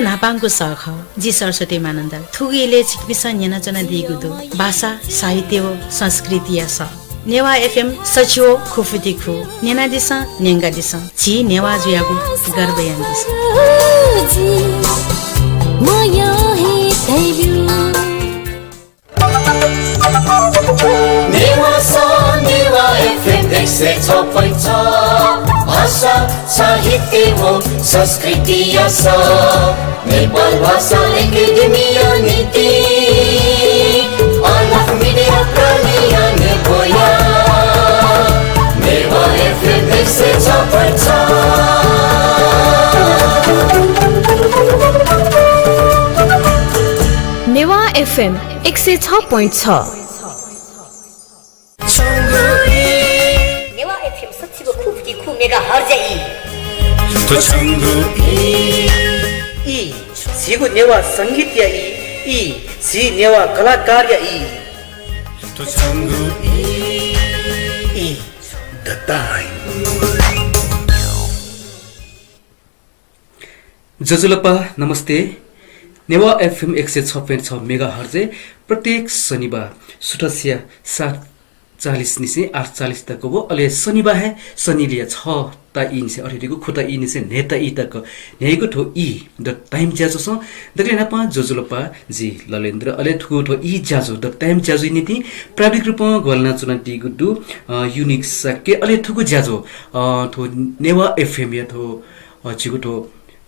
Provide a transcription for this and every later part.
नापाङको सख जी सरस्वती मानन्द थुगीले चिकपिसा नेना जना दिगुदो भाषा साहित्य संस्कृति या स नेवा एफएम सचिव खुफुती खु नेना दिस नेंगा दिस छि नेवा जुयागु गर्व यान दिस नेवा एफएम 106.6 भाषा साहित्य हो संस्कृति या स नेपाल भाषा एकेडेमी नीति अलग मिडिया प्रलियन बोया नेवा एफएम 106.6 नेवा एफएम 106.6 सिगु नेवा संगीत या ई सी नेवा कलाकार या ई द टाइम जजुलपा नमस्ते नेवा एफएम 106.6 मेगाहर्ज प्रत्येक शनिवार सुठसिया 7:40 निसे 8:40 तक वो अले शनिवार है शनि लिया 6 ता इन से अठेको खुता इन से नेता इ तक नेको ठो इ द टाइम ज्याजो छ दले ना पा जोजुलपा जी ललेन्द्र अले ठुको ठो इ ज्याजो द टाइम ज्याजो नीति प्राविधिक रूपमा गलना चुना दिगु दु युनिक सके अले ठुको ज्याजो ठो नेवा एफएम या ठो छिगु ठो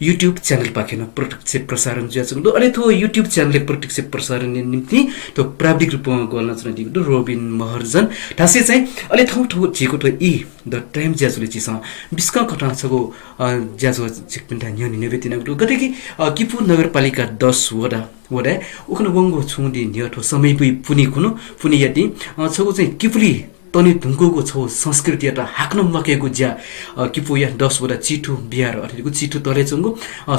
YouTube च्यानल पाखेन प्रत्यक्ष प्रसारण ज्याजो अले ठो YouTube च्यानल प्रत्यक्ष प्रसारण निम्ति तो प्राविधिक रूपमा गलना चुना दिगु दु रोबिन महर्जन ठासे चाहिँ अले ठौ ठौ छिगु ठो इ द टाइम ज्याजोले चिसा बिस्का कटाछको ज्याजो चिकपिन्टा न्यनि नेबेतिना गु गतेकी किपु नगरपालिका 10 वडा उखन वंगो छुंदी न्यठो समय पुनि कुनु पुनि यदि छगु चाहिँ किपुली तनि ढुङ्गोको छौ संस्कृति एउटा हाक्न मकेको ज्या किपु या 10 वटा चिठो बिहार अथेको चिठो तले चंगु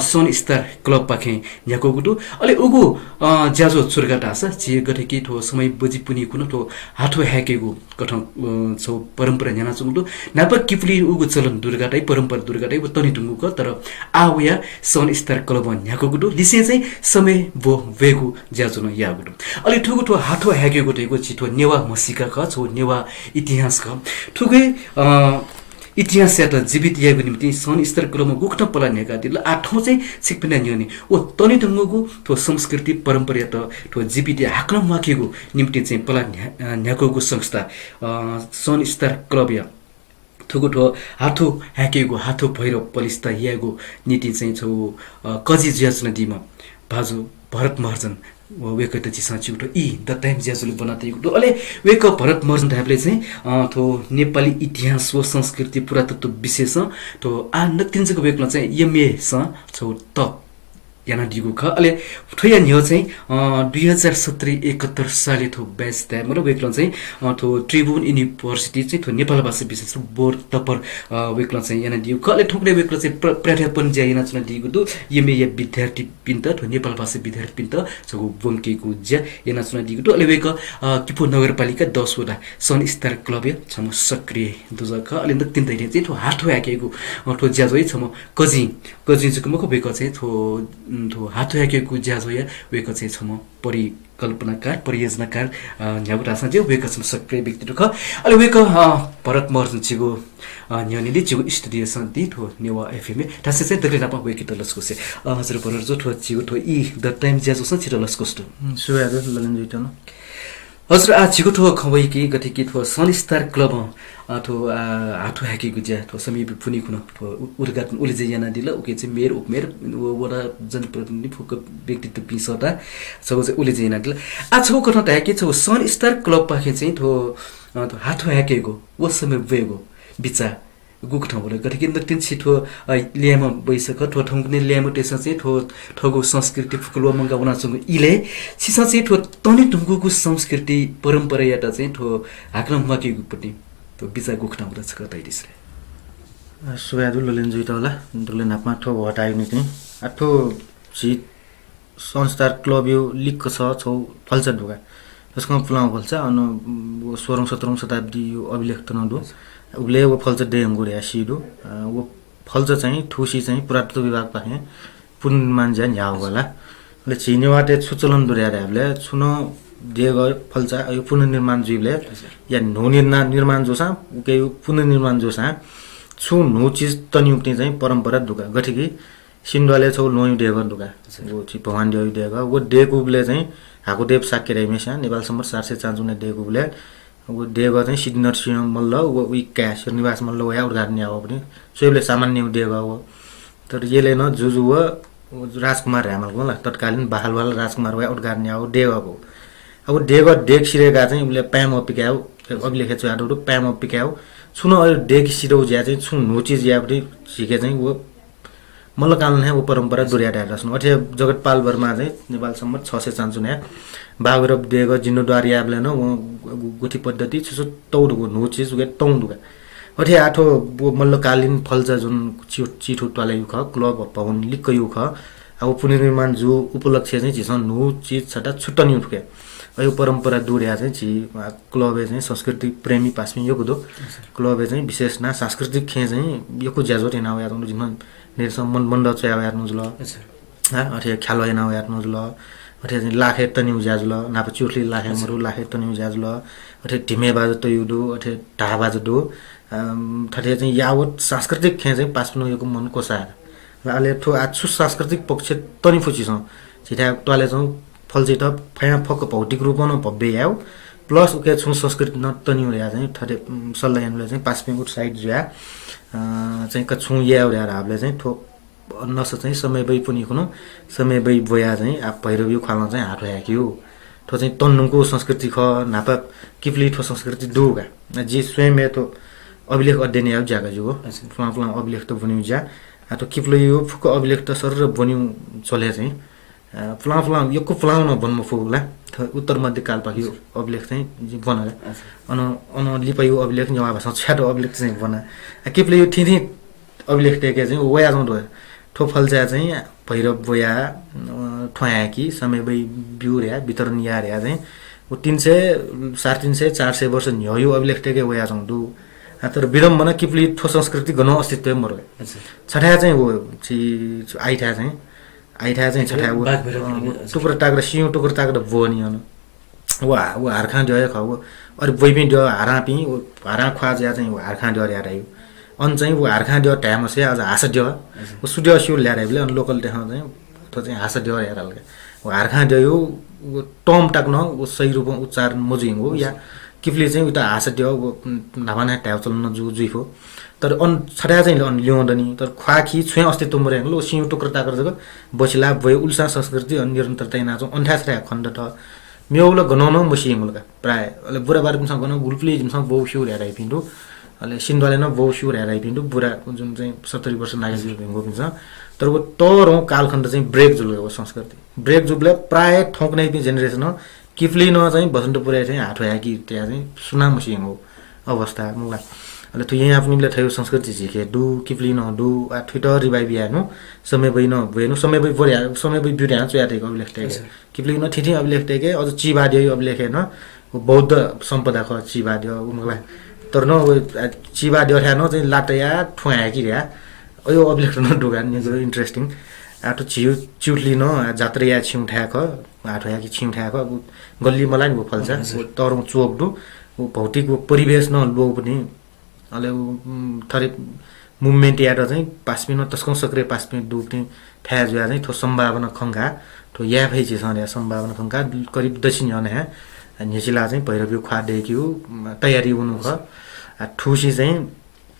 सन स्टार क्लब पाखे याको गुटु अले उगु ज्याजो चुरगाटा आसा जे गथे कि थो समय बजी पुनि कुन थो हाठो ह्याकेको कठौ छौ परम्परा न्याना चंगु नाप किपुली उगु चलन दुर्गाटै परम्परा दुर्गाटै तनि ढुङ्गोको तर आउया सन स्टार क्लब याको गुटु लिसे चाहिँ समय बो वेगु ज्याजो न या गुटु अले ठुगु थो हाठो ह्याकेको थेको चिठो नेवा मसिका क छौ नेवा इतिहास का ठुकै इतिहास या त जीवित याको निम्ति सन स्तर क्रममा गुक्न पला नेका दिल आठौं चाहिँ सिकपिना न्यनि ओ तनि ढंगको तो संस्कृति परम्परा या त तो जीवित हाक्न माकेको निम्ति चाहिँ पला न्याकोको संस्था सन स्तर क्लब या ठुको ठो हाथो ह्याकेको हाथो भैरव पलिस्ता यागो नीति चाहिँ छौ कजी ज्याजन दिमा भाजु भरत महर्जन वेक त चिसा चिउटो इ द टाइम ज्याजुले बनाते गुटो अले वेक भरत महर्जन टाइपले चाहिँ थो नेपाली इतिहास व संस्कृति पुरातत्व विशेष तो आ नतिन्जको वेकमा चाहिँ एमए स छौ त याना दिगु ख अले ठोया न्यो चाहिँ 2070-71 साले थो ब्याच टाइम र वेकलन चाहिँ थो ट्रिब्युन युनिभर्सिटी चाहिँ थो नेपाल भाषा विशेष बोर्ड टपर वेकलन चाहिँ याना दिगु ख अले ठोक्रे वेकलन चाहिँ प्राध्यापन ज्याइना चना दिगु दु एमए या विद्यार्थी पिन्त थो नेपाल भाषा विद्यार्थी पिन्त छगु बंकेको ज्या याना चना दिगु दु अले वेक किपु नगरपालिका 10 वटा सन स्टार क्लब या छम सक्रिय दुजा ख अले नतिन दैले चाहिँ थो हाठो याकेको थो ज्याजोइ छम कजी जुकमको वेक चाहिँ थो हाथो याकेको ज्याजो या वेक चाहिँ छम परिकल्पनाकार परियोजनाकार न्याबुटा सजे वेक छम सक्रिय व्यक्ति ख अले वेक भरत महर्जन छिगो न्यनिले छिगो स्टुडियो सन्ति थो नेवा एफएम तासे चाहिँ दले नापा वेक त लस्को से हजुर पर जो थो छिगो थो इ द टाइम ज्याजो स छिरो लस्कोस्ट सुयादो ललन जुइटन हजुर आ छिगो थो खबै कि गति कि थो सन स्टार क्लब थो हाथो ह्याकेको ज्या थो समी पुनि कुन थो उद्घाटन उले चाहिँ याना दिल ओके चाहिँ मेयर उपमेयर वडा जनप्रतिनिधि फुक व्यक्तित्व पिसटा सब चाहिँ उले चाहिँ याना दिल आ छौ कठा ह्याके छौ सन स्टार क्लब पाखे चाहिँ थो हाथो ह्याकेको वो समय वेगो बिचा गुक ठाउँले गतिके नतिन छिठो ल्यामा बैसक ठो ठौंकने ल्यामा त्यसमा चाहिँ ठो ठगो संस्कृति फुकलवा मंगा उनासँग इले छिसा चाहिँ ठो तनि ढुङ्गोको संस्कृति परम्परा याटा चाहिँ ठो हाक्न मकेको पटी तो बिचा गुक ठाउँले छ कतै दिसले सुयादु ललन जुइटा होला दुले नापमा ठो हटायो नि चाहिँ आठो छि संस्था क्लब यो लिक छ छौ फल्छ ढुगा त्यसको पुलाउ फल्छ अन 16औं 17औं शताब्दी यो अभिलेख त नदो उले वो फल्छ डेम गोरे आसीदो वो फल्छ चाहिँ ठुसी चाहिँ पुरातत्व विभाग पाखे पुनर्निर्माण ज्या न्याउ होला ले छिनेवाटे सुचलन दुर्याले छुन देग फल्चा यो पुनर्निर्माण जुइले या नो निर्माण जोसा के पुनर्निर्माण जोसा छु नो चीज तन्युक्ति चाहिँ परम्परा दुका गठिकी सिन्डले छौ नोयु देग दुका वो छि भगवान देव देग वो देगुबले चाहिँ हाकुदेव साक्य रेमेसा नेपाल सम्बर 400 चान्जुने देगुबले वो देग चाहिँ सिद्धनरसिंह मल्ल वो विका श्रीनिवास मल्ल वया उद्घाटन आयो पनि सोइले सामान्य देग हो तर येले न जुजु वो राजकुमार रामलको ल तत्कालीन बहालवाल राजकुमार वया उद्घाटन आयो देग हो अब देग देख सिरेका चाहिँ उले प्याम पिकाउ अभिलेखे छ आडो प्याम पिकाउ छुन देख सिरौ ज्या चाहिँ छु नो चीज या पनि सिके चाहिँ वो मल्लकालन है वो परम्परा दुर्याएर रस्नु अथे जगतपाल वर्मा चाहिँ नेपाल सम्मत 600 चान्चुने बागरब देग जिन्नोद्वार याबले न गुठी पद्धति छ तौडको नो चीज उगे तौडुगा अथे आठो मल्लकालीन फल्छ जुन चिठो टले युख क्लब भवन लिक्क युख अब पुनर्निर्माण जो उपलक्ष्य चाहिँ छिस नो चीज छटा छुट्टनी उठके यो परम्परा दुर्या चाहिँ छि क्लबे चाहिँ संस्कृति प्रेमी पासमी योको दो क्लबे चाहिँ विशेष ना सांस्कृतिक खे चाहिँ योको ज्याजो टेना या जुन निर्सम मण्ड चाहिँ हेर्नु जुल अथे ख्यालो हेर्नु हेर्नु जुल अथे लाखे तन्यु ज्याजुल नाप चुर्ली लाखे मरु लाखे तन्यु ज्याजुल अथे ढिमे बाजु त युदु अथे ढा बाजु दो थथे चाहिँ यावत सांस्कृतिक खे चाहिँ पासनु योको मन कोसार र आले थो आछु सांस्कृतिक पक्ष तनि फुची छ छिटा टले चाहिँ फल्छि त फया फक भौतिक रूपमा न भव्य याउ प्लस उके छु संस्कृति न तन्यु या चाहिँ थथे सल्लाहले चाहिँ पासमे उट साइड ज्या चाहिँ कछु याउ रे हामीले चाहिँ थो नस चाहिँ समय बई पनि कुनो समय बई बोया चाहिँ आ भैरवी खालमा चाहिँ हात ह्याक्यो थो चाहिँ तन्नुको संस्कृति ख नापा किप्ली थो संस्कृति दुगा जे स्वयं तो अभिलेख अध्ययन याउ जागा जो फला अभिलेख त बन्यु जा आ तो किप्लो यो फुक अभिलेख त सर बन्यु चले चाहिँ फला योको फलाउन बन्म फुला उत्तर मध्य काल पाक्यो अभिलेख चाहिँ बना अन लिपायो अभिलेख जवा भाषा छ्याटो अभिलेख चाहिँ बना केपले यो थिथि अभिलेख टेके चाहिँ वया जाउँ ठो फल्जा चाहिँ भैरव बोया ठ्वाया कि समय बई बिउर्या वितरण यार्या चाहिँ वो 300 350 400 वर्ष न्यो अभिलेख टेके वया जाउँ दु तर विडम्बना किपली ठो संस्कृति गन अस्तित्व मरो छठा चाहिँ वो आइठा चाहिँ छठा वो टुक्रा टाक्रा सिउ टुक्रा टाक्रा बोनी अन वा हारखा दियो खाउ अरे बोइबी दियो हारापी हारा ख्वा ज्या चाहिँ वो हारखा दियो ल्याएर आयो अन चाहिँ वो हारखा दियो टाइम से आज हाँस दियो वो सुडियो सिउ ल्याएर आइले अन लोकल देखा चाहिँ तो चाहिँ हाँस दियो ल्याएर आले वो हारखा दियो वो टम टाक्न वो सही रूपमा उच्चारण मजुइङ हो या किफले चाहिँ उता हाँस दियो वो नाभाना ट्याउ चल्न जुइफो तर अन छटा चाहिँ अन ल्याउँदनी तर ख्वाखी छुया अस्तित्व मरे लो सिउ टुक्रा टाक्रा जग बसिला भयो उल्सा संस्कृति अनि निरन्तरता नाचो अन्ठा छरा खण्ड त मेउल गनन मसिङलका प्राय अले बुरा बारमसँग गन गुल्फले जिमसँग बहुसिउ ल्याइ पिन्डु अले सिन्डले न बहुसिउ ल्याइ पिन्डु बुरा जुन चाहिँ 70 वर्ष नागेजी भेंगो पिन्छ तर वो तोरो कालखण्ड चाहिँ ब्रेक जुल्यो संस्कृति ब्रेक जुब्ले प्राय ठोक्नै पि जेनेरेसन किफली न चाहिँ बसन्तपुरै चाहिँ हात होया कि त्यहाँ चाहिँ सुना मसिङ हो अवस्था मुला अले तो यहाँ आपनिले थयो संस्कृति झिके दु किफली न दु आ ट्विटर रिभाइभ यानु समय बइ न भएनु समय बइ बोर्या समय बइ बिउट्या चयाटेको अभिलेख टेके किफली न थिथि अभिलेख टेके अझ चिबादियो अभिलेख न बौद्ध सम्पदा ख चिबादियो उमला तर न चिबादियो थ्या न चाहिँ लाटया ठ्वाया कि र्या अयो अभिलेख न दुगान नि इन्ट्रेस्टिङ आटो चिउटली न जात्रिया छिउ ठ्या ख आठया कि छिउ ठ्या ख गल्ली मलाई नि फल्छ तरौ चोक दु भौतिक परिवेश न लो पनि अले थरे मुभमेन्ट यार चाहिँ पासमिन तस्कौ सक्रे पासमिन दुप्ने ठ्या जुया चाहिँ थो सम्भावना खंगा थो या भइ छ या सम्भावना खंगा करिब दक्षिण जने है नेसिला चाहिँ भैरवी ख्वा देख्यो तयारी हुनु ख ठुसी चाहिँ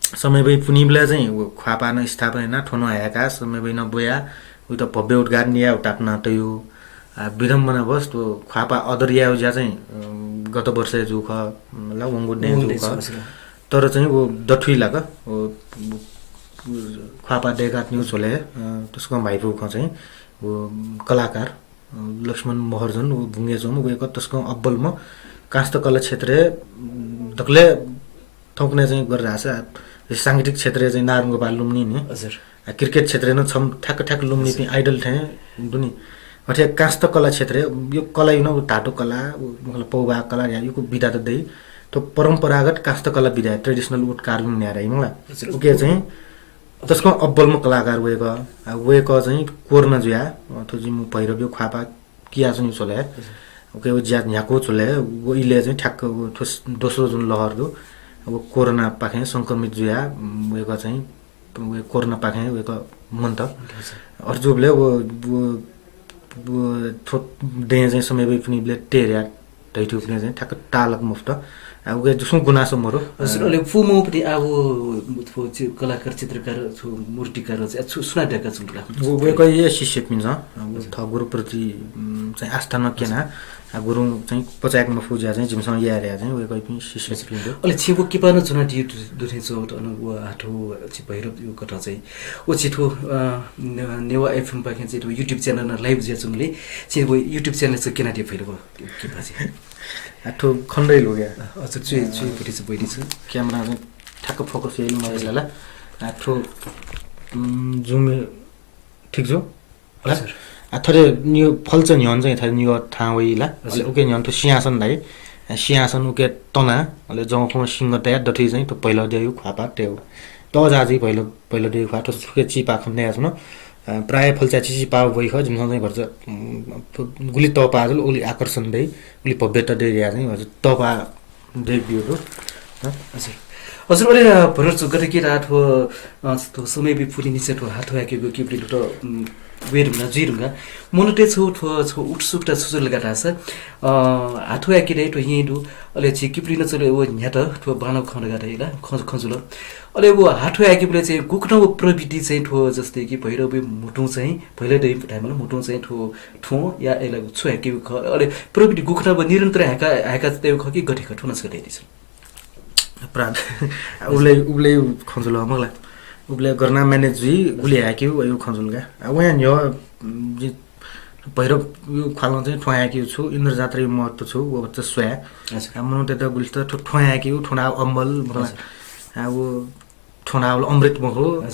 समय बइ पुनिबला चाहिँ ख्वापान स्थापना ठोनो आएका समय बइ न बोया उ त भव्य उद्घाटन या उटाप्न तयो विडम्बना बस तो ख्वापा अदरिया ज्या चाहिँ गत वर्ष जुख ल वंगु ने जुख तर चाहिँ वो दठुई लाग वो ख्वापा देगात न्यूज होले त्यसको भाइपु ख चाहिँ वो कलाकार लक्ष्मण महर्जन वो भुंगे जम गएको त्यसको अब्बलमा काष्ठकला क्षेत्र दक्ले ठोक्ने चाहिँ गरिरहेछ सांगीतिक क्षेत्र चाहिँ नारायणगोपाल लुम्नी नि हजुर क्रिकेट क्षेत्र न छम ठ्याक ठ्याक लुम्नी पनि आइडल थे दुनी अथे काष्ठकला क्षेत्र यो कला न टाटो कला मतलब पौबा कला या यो विधा त दै तो परम्परागत काष्ठकला विधा ट्रेडिसनल वुड कार्विङ न्यारै मलाई ओके चाहिँ त्यसको अब्बलमा कलाकार वेको चाहिँ कोर्न जुया अथवा जिमु पहिरब्यो खापा किया चाहिँ चले ओके वो ज्या न्याको चले वो इले चाहिँ ठ्याक्क दोस्रो जुन लहर दो अब कोरोना पाखे संक्रमित जुया वेको चाहिँ वे कोरोना पाखे वेको मन्त अर्जुबले वो थो दे चाहिँ समय पनि ब्ले टेरिया दैठुपले चाहिँ ठ्याक्क टालक मुफ्त अब गे जुसुङ गुनासो मरो हजुरले फुमो पनि अब कलाकार चित्रकार मूर्तिकार चाहिँ सुनाइरहेका छन् वो वेको ये शिष्य पिन्छ अब थ गुरुप्रति चाहिँ आस्था नकेना गुरु चाहिँ पचाकमा फुजा चाहिँ जिमसँग यारे चाहिँ वेको पनि शिष्य पिन्छ अहिले छिबो के पान जुना दुथे चोट अनु व आठो भैरव यो कथा चाहिँ ओ छिठो नेवा एफएम पाखे चाहिँ युट्युब च्यानल लाइभ ज्या जुनले चाहिँ वो युट्युब च्यानल चाहिँ केना दिए फैलो के भाजी आठो खण्डै लग्या हजुर चाहिँ फुटी चाहिँ बैठी छ क्यामेरा चाहिँ ठ्याक्क फोकस हेर्नु मजाले आठो जुम ठिक छ हजुर थोरै यो फल्छ न्यन चाहिँ थोरै यो ठाउँला ओके न्यन त सिंहासन दाइ सिंहासन उके तना अहिले जौखमा सिंह तया दठी चाहिँ त पहिला देउ खापा टेउ त जाजी पहिलो देउ खा त सुके चिपा खन्ने आछन प्राय फल्चा चिची पाउ भइ ख जिमसँग चाहिँ गर्छ गुली त पाजल ओली आकर्षण दे गुली भव्यता दे या चाहिँ हजुर तपा दे बिउ हजुर हजुर अहिले भरत गरे के रात हो तो समय भी फुली निसे तो हाथ होया के कि बिलु तो वेरुंगा जिरुंगा मोनटे छौ छौ उत्सुकता सुसु लगाटा छ हाथ होया के रे तो हिँडु अहिले छि किप्रिन चले ओ न्यात तो बानो खण्ड गाटा हैला खजुलो अहिले वो हाथ होया के चाहिँ गुक्न प्रविधि चाहिँ ठो जस्तै कि भैरव मुटु चाहिँ पहिले दै टाइममा मुटु चाहिँ ठो या एला छुया के अहिले प्रविधि गुक्न निरन्तर हाका त्यो खकी गठे ठुन सके दिस प्राण उब्ले खजुलो मलाई उब्ले गर्न म्यानेज जी गुली हाक्यो यो खजुलगा वहाँ यो भैरव यो खालमा चाहिँ ठ्वायाक्यो छु इन्द्र जात्रा महत्व छु वो बच्चा सोया मनु त्यता गुली त ठ्वायाक्यो ठुना अम्बल अब ठुनावल अमृत महो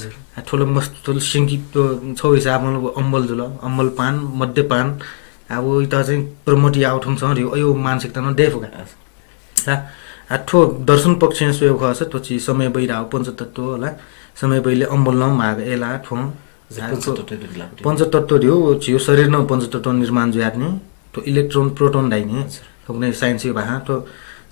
ठुलो मस्त सिङ्गीत छौ हिसाबमा अम्बल जुल अम्बल पान मध्य पान अब त चाहिँ प्रमोटी आउठम छ रे यो मानसिकता न देफुगा ठो दर्शन पक्ष सोयो खस तो छि समय बइराव पञ्चतत्व होला समय बइले अम्बल न माग एला ठो पञ्चतत्व दियो छियो शरीर न पञ्चतत्व निर्माण जुयार्ने तो इलेक्ट्रोन प्रोटोन दाइने ठोक्ने साइन्स भाहा तो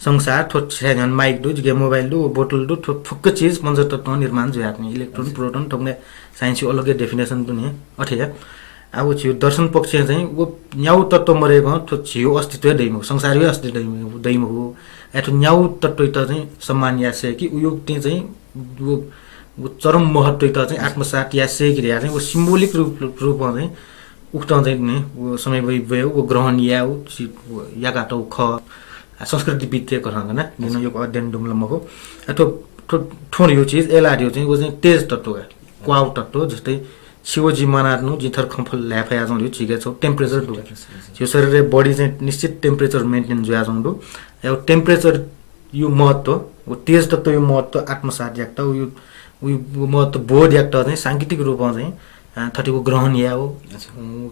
संसार थो छ्यान माइक दु गे मोबाइल दु बोतल दु थो फुक्क चीज पञ्चतत्व निर्माण जुयार्ने इलेक्ट्रोन प्रोटोन ठोक्ने साइन्स अलग्गै डेफिनेसन दुने अठे अब छियो दर्शन पक्ष चाहिँ वो न्याउ तत्व मरेको थो छियो अस्तित्व दैमु संसारकै अस्तित्व दैमु हो एठो न्याउ तत्व त चाहिँ सम्मान यासे कि उयो चाहिँ वो चरम महत्व त चाहिँ आत्मसात यासे कि चाहिँ वो सिम्बोलिक रूपमा चाहिँ उक्त चाहिँ नि वो समय भयो वो ग्रहण याउ यागाटौ ख संस्कृति विद्या करहना दिन यो अध्ययन डुम्लमको एठो ठोर यो चीज एलाडियो चाहिँ वो चाहिँ तेज तत्व क्वाउ तत्व जस्तै शिवजी मनार्नु जिथर खम्फल ल्याफया जाउँ छिगे छ टेम्परेचर दु यो शरीरले बडी चाहिँ निश्चित टेम्परेचर मेन्टेन जुया जाउँ दु यो टेम्परेचर यो महत्व वो तेज तत्व यो महत्व आत्मसात याक्ट यो महत्व बोध याक्ट चाहिँ सांगीतिक रूपमा चाहिँ थटीको ग्रहण या हो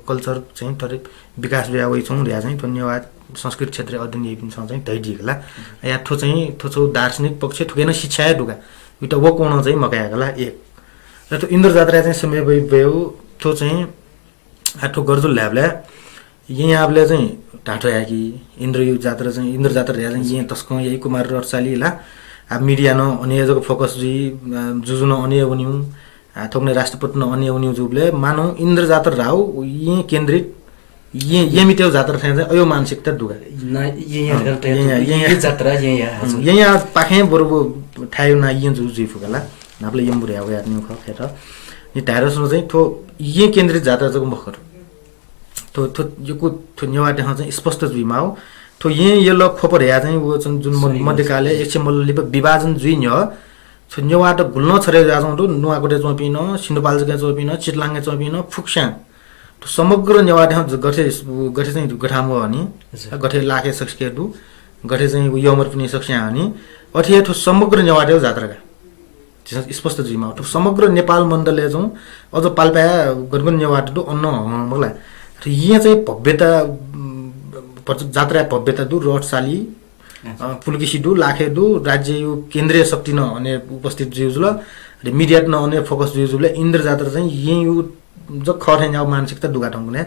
कल्चर चाहिँ थरी विकास भया होइ छौं ल्या चाहिँ धन्यवाद संस्कृत क्षेत्र अध्ययन यही चाहिँ दैडिगला या थो चाहिँ थो दार्शनिक पक्ष ठुकेन शिक्षा ढुका यो त वो कोण चाहिँ मकायागला एक र तो इन्द्र जात्रा चाहिँ समय भयो थो चाहिँ आठो गर्जु ल्याबले यहाँले चाहिँ ढाटो याकी इन्द्र जात्रा चाहिँ यहाँ तस्को यही कुमार रर्साली ला अब मिडिया न अन्य जगह फोकस जुजुन अन्य बन्यौ थोक्ने राष्ट्रपति न अन्य बन्यौ जुबले मानौ इन्द्र जात्रा राउ यही केन्द्रित ये मितेउ जात्रा चाहिँ अयो मानसिकता दुगा यहाँ पाखे बरु ठायो न यहाँ जुजु फुगला नापले यम्बुरे आउ यार्नु ख खेर नि टाइरसनो चाहिँ थो ये केन्द्रित जात्रा जको मखर थो यो को थो नेवाटे चाहिँ स्पष्ट जुइमाउ थो ये ल खोपर या चाहिँ वो जुन मध्यकाले एकछिन मल्लिप विभाजन जुइन छ नेवाट गुल्न छरे जाजौ दु नुवाकोटे चोपिन सिन्धुपाल्चके चोपिन चितलाङ्गे चोपिन फुक्स्याङ तो समग्र नेवाटे गठे चाहिँ गठाम अनि गठे लाखे सक्के दु गठे चाहिँ यमर पनि सक्स्या अनि अठे थो समग्र नेवाटे जात्राका स्पष्ट जुइमा तो समग्र नेपाल मण्डलले चाहिँ अझ पाल्पाया गनगन नेवाट दु अन्न मलाई र यहाँ चाहिँ भव्यता जात्रा भव्यता दु रटसाली पुलकी सिडु लाखे दु राज्य यो केन्द्रीय शक्ति न अनि उपस्थित जिउजुल र मिडिया न अनि फोकस जिउजुल इन्द्र जात्रा चाहिँ यही यो ज खठे जाउ मानसिकता दुगा ठंगने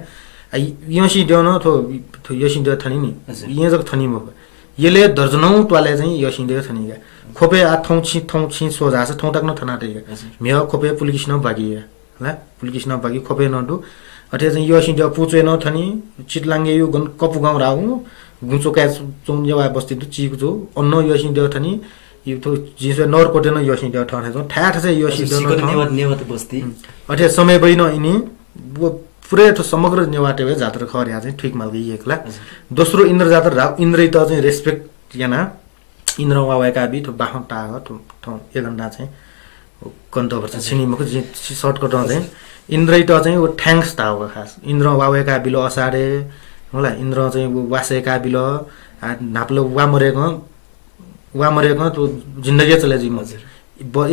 यसी देउ न थो यसी देउ थनी नि ये जक थनी मो येले दर्जनौ टवाले चाहिँ यसी देउ थनी गा खोपे आ थौ छि सोजा छ थौ तक न थना टे मे खोपे पुलकी न बागी ल पुलकी न बागी खोपे न दु अथे चाहिँ यसी देउ पुचे न थनी चितलांगे यो गन कपु गाउँ राउ गुचोका चौन्जेवा बस्ती दु चिकु जो अन्न यसी देउ थनी यो तो जिसे नर कोटे न यसी देउ ठने जो ठ्याठ चाहिँ यसी देउ न नेवात बस्ती अथे समय बैन इनी वो पुरै तो समग्र नेवाटे वे जात्रा खर्या चाहिँ ठीक मालगी एकला दोस्रो इन्द्र जात्रा राव इन्द्रै त चाहिँ रेस्पेक्ट याना इन्द्र वावाका बि तो बाहन टा ठौ एगन्डा चाहिँ कन्तवर चाहिँ सिनिमको सर्टकट चाहिँ इन्द्रै त चाहिँ वो थ्याङ्क्स ता हो खास इन्द्र वावाका बिलो असारे होला इन्द्र चाहिँ वो वासेका बिलो नाप्लो वा मरेको तो जिन्दगी चले जी मजर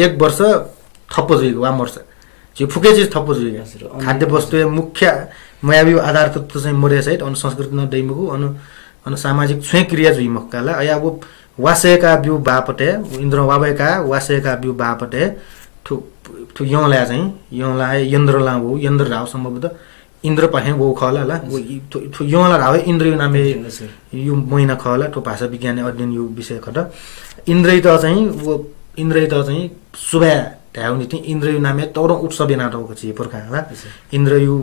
एक वर्ष थप्पो जुइको वा वर्ष जे फुके चिज थप्पो जुइको खाद्य वस्तु मुख्य मायावी आधार तत्व चाहिँ मरे सहित अनु संस्कृति न दैमुगु अनु सामाजिक छुए क्रिया जुइ मक्काला अया वो वासेका बिउ बापटे इन्द्र वाबेका वासेका बिउ बापटे थु यौला चाहिँ यौला यन्द्र लाउ यन्द्र राव सम्भवतः इन्द्र पाहे वो खला ला वो थु यौला राव इन्द्र नामे यो महिना खला तो भाषा विज्ञान अध्ययन यो विषय खट इन्द्रै त चाहिँ सुबा ध्याउनी चाहिँ इन्द्र यो नामे तौर उत्सव नाटकको चाहिँ पुर्खा होला इन्द्र यो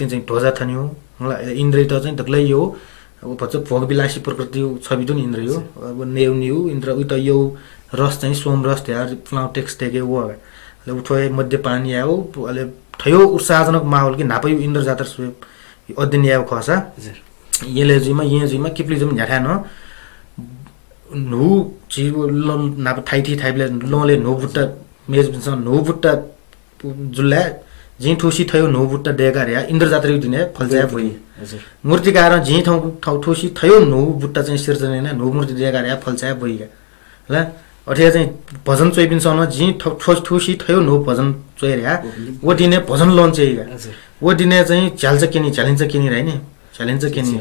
चाहिँ ध्वजा थन्यो होला इन्द्र त चाहिँ दक्लै यो अब भन्छ भोग विलासी प्रकृति छवि जुन इन्द्र यो अब नेउनिउ इन्द्र उत यो रस चाहिँ सोम रस त्यार फ्लाउ टेक्स्ट टेके वो ले उठोए मध्य पानी आयो अले थयो उत्साहजनक माहौल कि नापै इन्द्र जात्रा सुए अध्ययन आयो खसा येले जिमा किप्ली जम झ्याठा न नु जीव नाप थाइबले लोले नो बुट्टा मेज बिन्छ नो बुट्टा जुल्ला जी ठोसी थयो नो बुट्टा डेगा रे इन्द्र जात्रा दिने फलजाय भई मूर्ति कारण जी ठाउँ ठोसी थयो नो बुट्टा चाहिँ सिर्जने न नो मूर्ति डेगा रे फलजाय भई ल अथे चाहिँ भजन चोइबिन सन जी ठोसी थयो नो भजन चोइरा वो दिने भजन लोन चाहिँ वो दिने चाहिँ झ्याल्छ किनी रे नि च्यालेन्ज किनी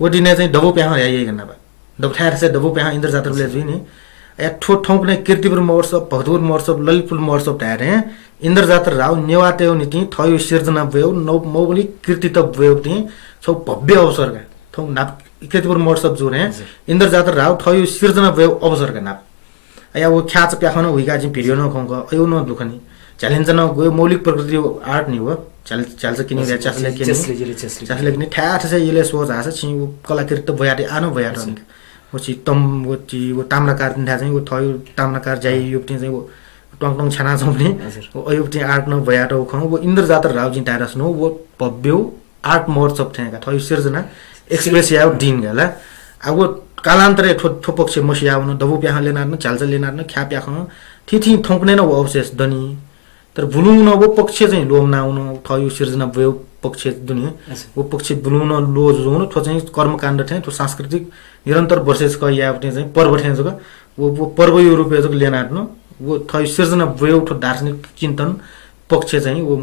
वो दिने चाहिँ डबो प्याह याइ गन्ना बा डब ठार से डबो प्याह इन्द्र जात्राले जुइ नि या ठो ठाउँ कुनै कीर्तिपुर महोत्सव भक्तपुर महोत्सव ललितपुर महोत्सव टारे इन्द्र जात्रा राव नेवाटे नीति थयो सिर्जना भयो नौ मौलिक कीर्ति त भयो ति छौ भव्य अवसरका थौ नाप कीर्तिपुर महोत्सव जुरे इन्द्र जात्रा राव थयो सिर्जना भयो अवसरका नाप या वो ख्याच प्याखन हुइका चाहिँ भिडियो न खंग अयो न दुखनी च्यालेन्ज न गयो मौलिक प्रकृति आर्ट नि हो चाल्छ किनि रे चासले किनि ठ्याठ चाहिँ यसले सोच आछ छि कलाकृत त भयाटे आनो भयाट वो छि वो ताम्राकार दिन्था चाहिँ वो थयो ताम्राकार जाइ युक्ति चाहिँ वो टङ छाना छौनी अयो चाहिँ आर्ट न भयाट खौ वो इन्द्र जात्रा राव जिन टारस नो वो भव्य आर्ट महोत्सव थेका थयो सिर्जना एक्सप्रेस याउ दिन गला अब वो कालान्तरे ठोपक्ष मसिया आउन दबु प्याह लेनार न चाल्छ लेनार न ख्या प्याख थिथि थौक्ने न वो अवशेष दनी तर बुलु न वो पक्ष चाहिँ लोम नाउन थयो सिर्जना भयो पक्ष दुनिया वो पक्ष बुलु न लो जोन थो चाहिँ कर्मकाण्ड थे तो सांस्कृतिक निरन्तर वर्षेस क या चाहिँ पर्व थे जग वो पर्व यो रुपे जग लेनार न वो थयो सिर्जना भयो ठो दार्शनिक चिन्तन पक्ष चाहिँ वो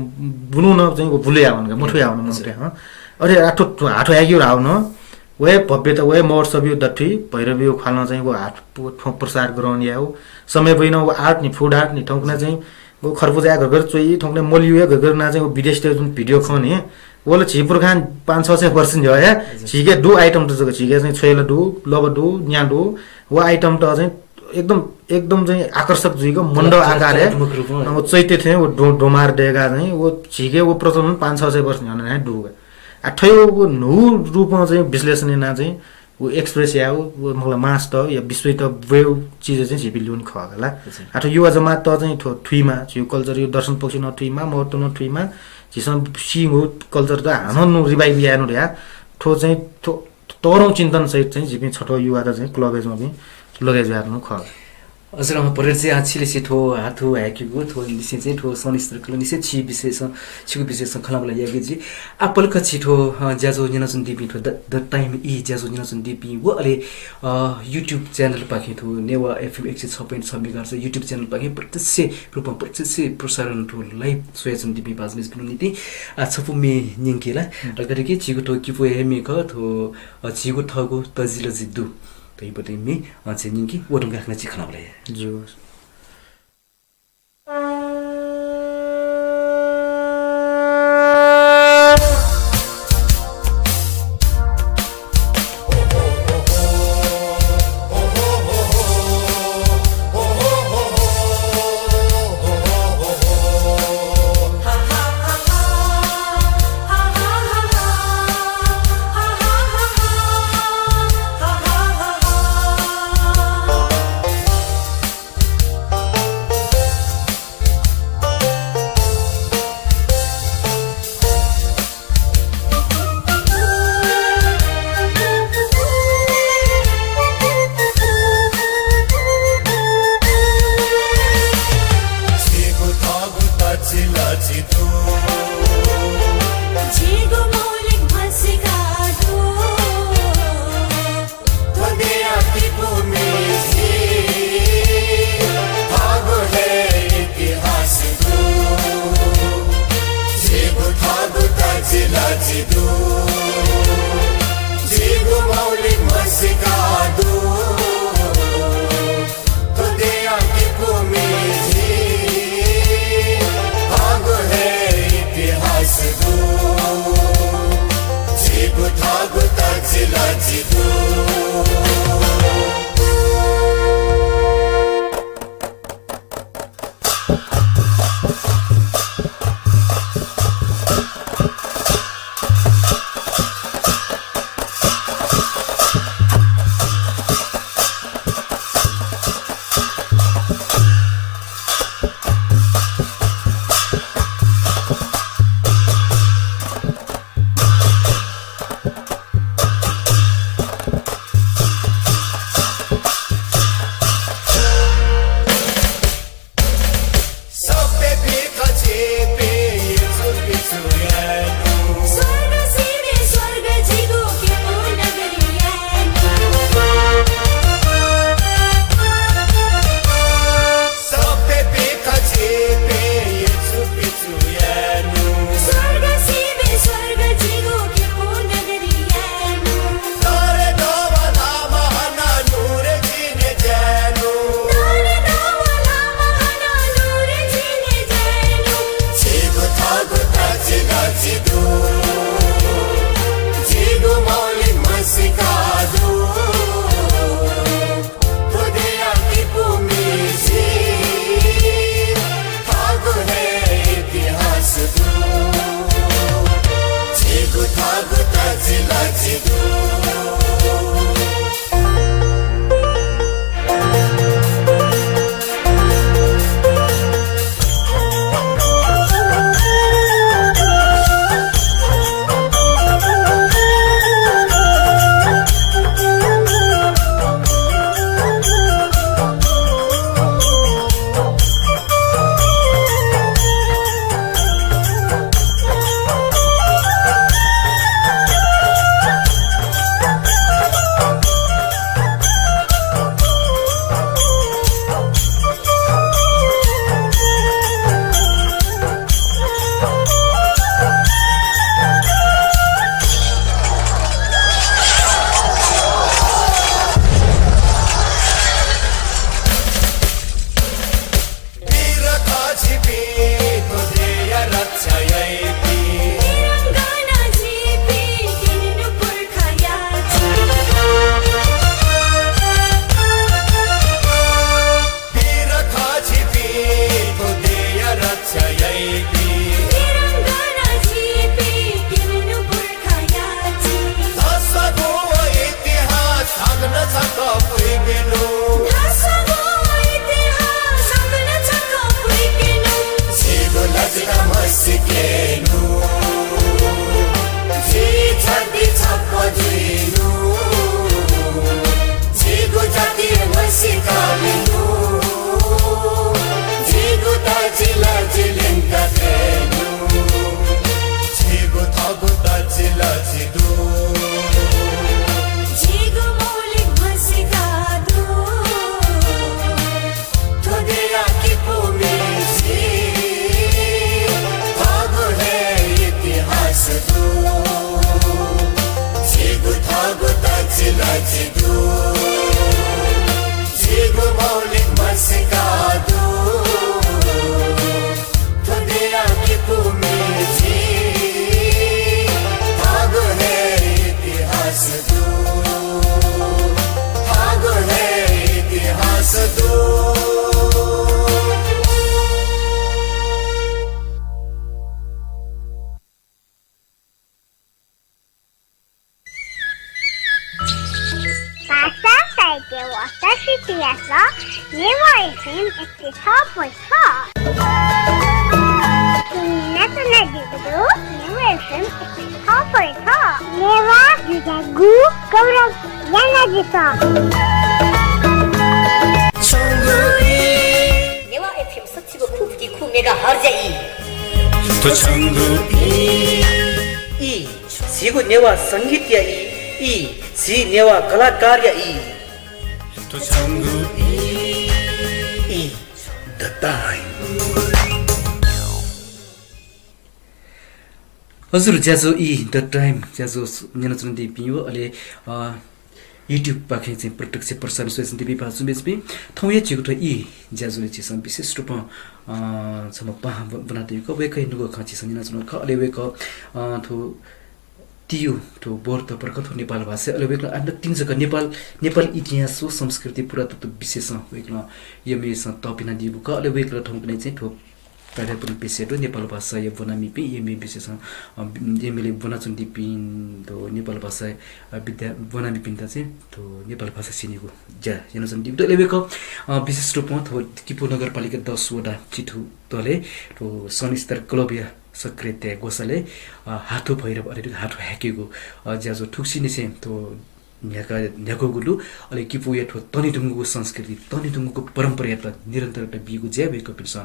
बुलु न चाहिँ वो भुले आउन मुठु आउन मुठे ह अरे आठो आग्यो आउन वे भव्यता वे महोत्सव यो दठी भैरवी यो खाल्न चाहिँ वो हाट प्रसार गराउन याउ समय भइन वो आर्ट नि फुड आर्ट नि ठौकना चाहिँ वो खरबुजा घर चोई ठौकने मोलियो घर ना चाहिँ वो विदेश जुन भिडियो खने वोले छिपुर खान 500-600 वर्ष जो है छिके दु आइटम त जको छिके चाहिँ छैला दु लब दु न्या दु वो आइटम त चाहिँ एकदम चाहिँ आकर्षक जुइको मण्ड आकार है वो चैते थे वो डोमार देगा चाहिँ वो छिके वो प्रचलन 500-600 वर्ष ने दु अठयो वो नो रूपमा चाहिँ विश्लेषण ना चाहिँ वो एक्सप्रेस या वो मलाई मास त या विश्व त वेव चीज चाहिँ झिपि ल्याउन खगला अथवा युवा जमात त चाहिँ थुइमा यो कल्चर यो दर्शन पक्ष न थुइमा महत्व न थुइमा जिसम सिंग हो कल्चर त हान रिभाइभ ल्यानु रे थो चाहिँ तोरौ चिन्तन सहित चाहिँ झिपि छठो युवा त चाहिँ क्लबेजमा पनि लगेज गर्नु ख हजुर परेर चाहिँ आछिले चाहिँ ठो हाथो ह्याकेको थो निसे चाहिँ ठो सनिस्तर कल निसे छि विशेष छिको विशेष खलामला यागे जी आपल क छिठो ज्याजो निनसन दिपि ठो द टाइम इ ज्याजो निनसन दिपि वो अले युट्युब च्यानल पाखे थो नेवा एफएम 106.6 मेगाहर्ज युट्युब च्यानल पाखे प्रत्यक्ष रूपमा प्रत्यक्ष प्रसारण ठो लाइभ सोयसन दिपि बाजमेस पनि निति छपु मे निंकेला रगरे के छिको ठो किपो हेमे क थो छिको ठगो तजिल जिद्दु तो इपटे में चाहिँ कि वटुङ राख्न चाहिँ खाना बोले जो संगीत नेवा एफएम 106.6 सुन्ना दिगो नेवा एफएम 106.6 नेवा जुगु गौरव याना जिसा नेवा एफएम 106.6 मेगाहर्ज तो छंगु ई झिगु नेवा संगीत या ई झी नेवा कलाकार या तो छंगु ई द टाइम हजुर ज्याजो यी द टाइम ज्याजो निरञ्जन देवी हो अहिले युट्युब पाखे चाहिँ प्रत्यक्ष प्रसारण सोचन देवी पाछु बेचबी थौ ये चिगुट यी ज्याजोले चाहिँ विशेष रूपमा सम पहा बनाएको वेकै नुगो खाची संजना ख अहिले वेक थो तियो थो बोर्ड प्रकट नेपाल भाषा अहिले वेक अन्त तीन जग्गा नेपाल इतिहास हो संस्कृति पुरातत्व विशेष वेकमा यमेस तपिना दिबु क अहिले वेक ठौँ पनि चाहिँ थो प्राध्यापन पेशेहरू नेपाल भाषा या बनामी पि एमए विशेष एमएले बनाचुन दिपिन तो नेपाल भाषा विद्या बनामी पिन्ता चाहिँ तो नेपाल भाषा सिनेको ज्या जनसन दिप लेबेको विशेष रूपमा थो किपु नगरपालिका 10 वटा चिठु तले तो सनिस्तर क्लबिया सक्रियता गोसाले हाथो भैरव अरे हाथो ह्याकेको ज्याजो ठुक्सिने चाहिँ तो न्याको गुलु अहिले किपु याठो तनिदुङ्गुको संस्कृति तनिदुङ्गुको परम्परा यात्रा निरन्तर एउटा बिगु ज्या भएको पिन्छ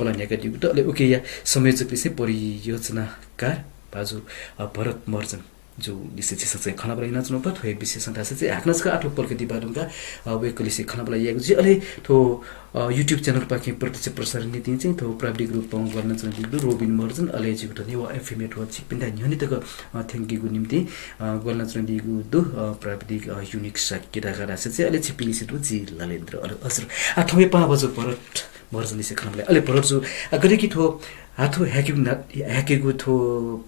पला न्याका दिगु त अहिले ओके या संयोजकले चाहिँ परियोजनाकार बाजु भरत मर्जन जो विशेष चाहिँ खाना बनाइ नाच्नु पर्छ थोय विशेष थाहा चाहिँ हाक्नसका आठो पल्कति बाडुङका वेकले चाहिँ खाना बनाइ यागु चाहिँ अहिले थो युट्युब च्यानल पाखे प्रत्यक्ष प्रसारण नीति चाहिँ थो प्राविधिक रूपमा गर्न चाहन्छु रोबिन मर्जन अहिले चाहिँ उठ्ने नेवा एफएम एट वाच पिन्दा न्यनितक थ्याङ्क यू निम्ति गर्न चाहन्छु दु प्राविधिक युनिक साकेटाका रासे चाहिँ अहिले छिपिली सिटु जी ललेन्द्र हजुर आठौँ 5 बजे भरत मर्जनले चाहिँ खाना बनाइ अहिले भरत जो गरेकी थो हाथो ह्याकेको थो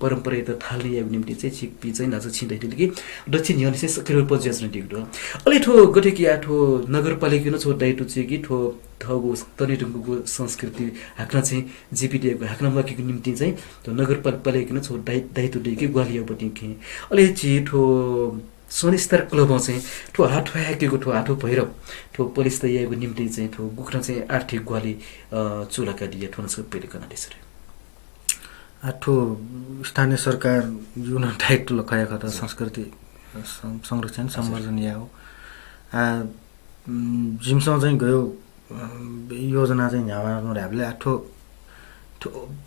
परम्परा त थाल्ने याको निम्ति चाहिँ छिप्पी चाहिँ नाच छिँदैथिले कि दक्षिण न्याउने चाहिँ सक्रिय पज्यासन दिगो अहिले थो गटे कि आठो नगरपालिका न छो दाइटु चाहिँ कि थो थगो तनिटुङको संस्कृति हाक्न चाहिँ जिपिडीको हाक्न मकेको निम्ति चाहिँ तो नगरपालिका न छो दाइटु दिए कि ग्वालियरपट्टि खे अहिले चाहिँ थो सनिस्तर क्लबमा चाहिँ ठो हाथो ह्याकेको ठो हाथो भैरव ठो पुलिस तयाको निम्ति चाहिँ ठो गुख्न चाहिँ आर्थिक ग्वाली चुलाका दिए ठो नसक पहिले कना देसरे आठो स्थानीय सरकार जुन दायित्व लखाएको त संस्कृति संरक्षण संवर्धन या हो जिमसँग चाहिँ गयो योजना चाहिँ यहाँ हामीले आठो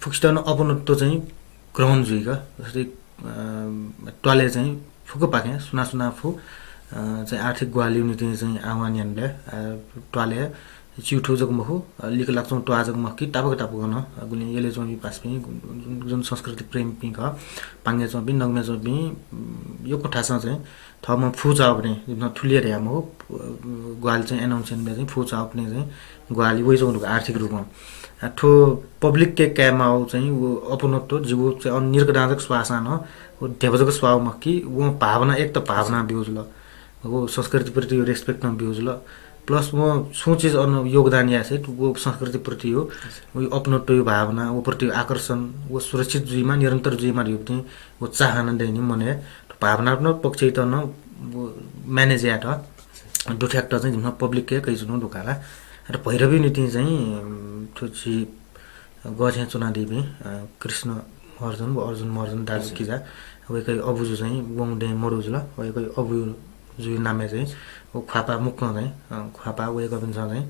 फुक्स्टन अपनत्व चाहिँ ग्रहण जुइका जस्तै टले चाहिँ फुको पाके सुना फु चाहिँ आर्थिक ग्वाली नीति चाहिँ आह्वान यानले टले चिउठो जगमहु लिक लाग्छौं टोआजक मक्की टापक गर्न गुली येले चाहिँ पास पनि जुन संस्कृति प्रेम पिङ ख पाङ्गे चाहिँ पनि नगमे चाहिँ पनि यो कोठासँग चाहिँ थमा फुचाउ पनि जुन ठुलिएर याम हो ग्वाल चाहिँ एनाउन्समेन्टले चाहिँ फुचाउ पनि चाहिँ ग्वाली वइ चाहिँ आर्थिक रूपमा ठो पब्लिक के क्यामाउ चाहिँ वो अपनत्व जीव चाहिँ निर्गडाजक श्वासन हो देवजको स्वाव मक्की वो भावना एक त भावना बिउज ल वो संस्कृति प्रति रेस्पेक्ट न बिउज ल प्लस वो सोचेज अन योगदान या से वो संस्कृति प्रति हो वो अपनत्व यो भावना वो प्रति आकर्षण वो सुरक्षित जुइमा निरन्तर जुइमा युक्ति वो चाहना दैनि मने भावनात्मक पक्ष त न म्यानेज या त दुठ्याक्ट चाहिँ जुन पब्लिक के कैजुनु दुकाला र भैरवी नीति चाहिँ थुची गछे चुना देवी कृष्ण अर्जुन मर्जन दाजु किजा वेकै अबुजु चाहिँ वङडे मरुज ल वेकै अबु जुइ नामे चाहिँ वो खापा मुक्न चाहिँ खापा वेक पनि चाहिँ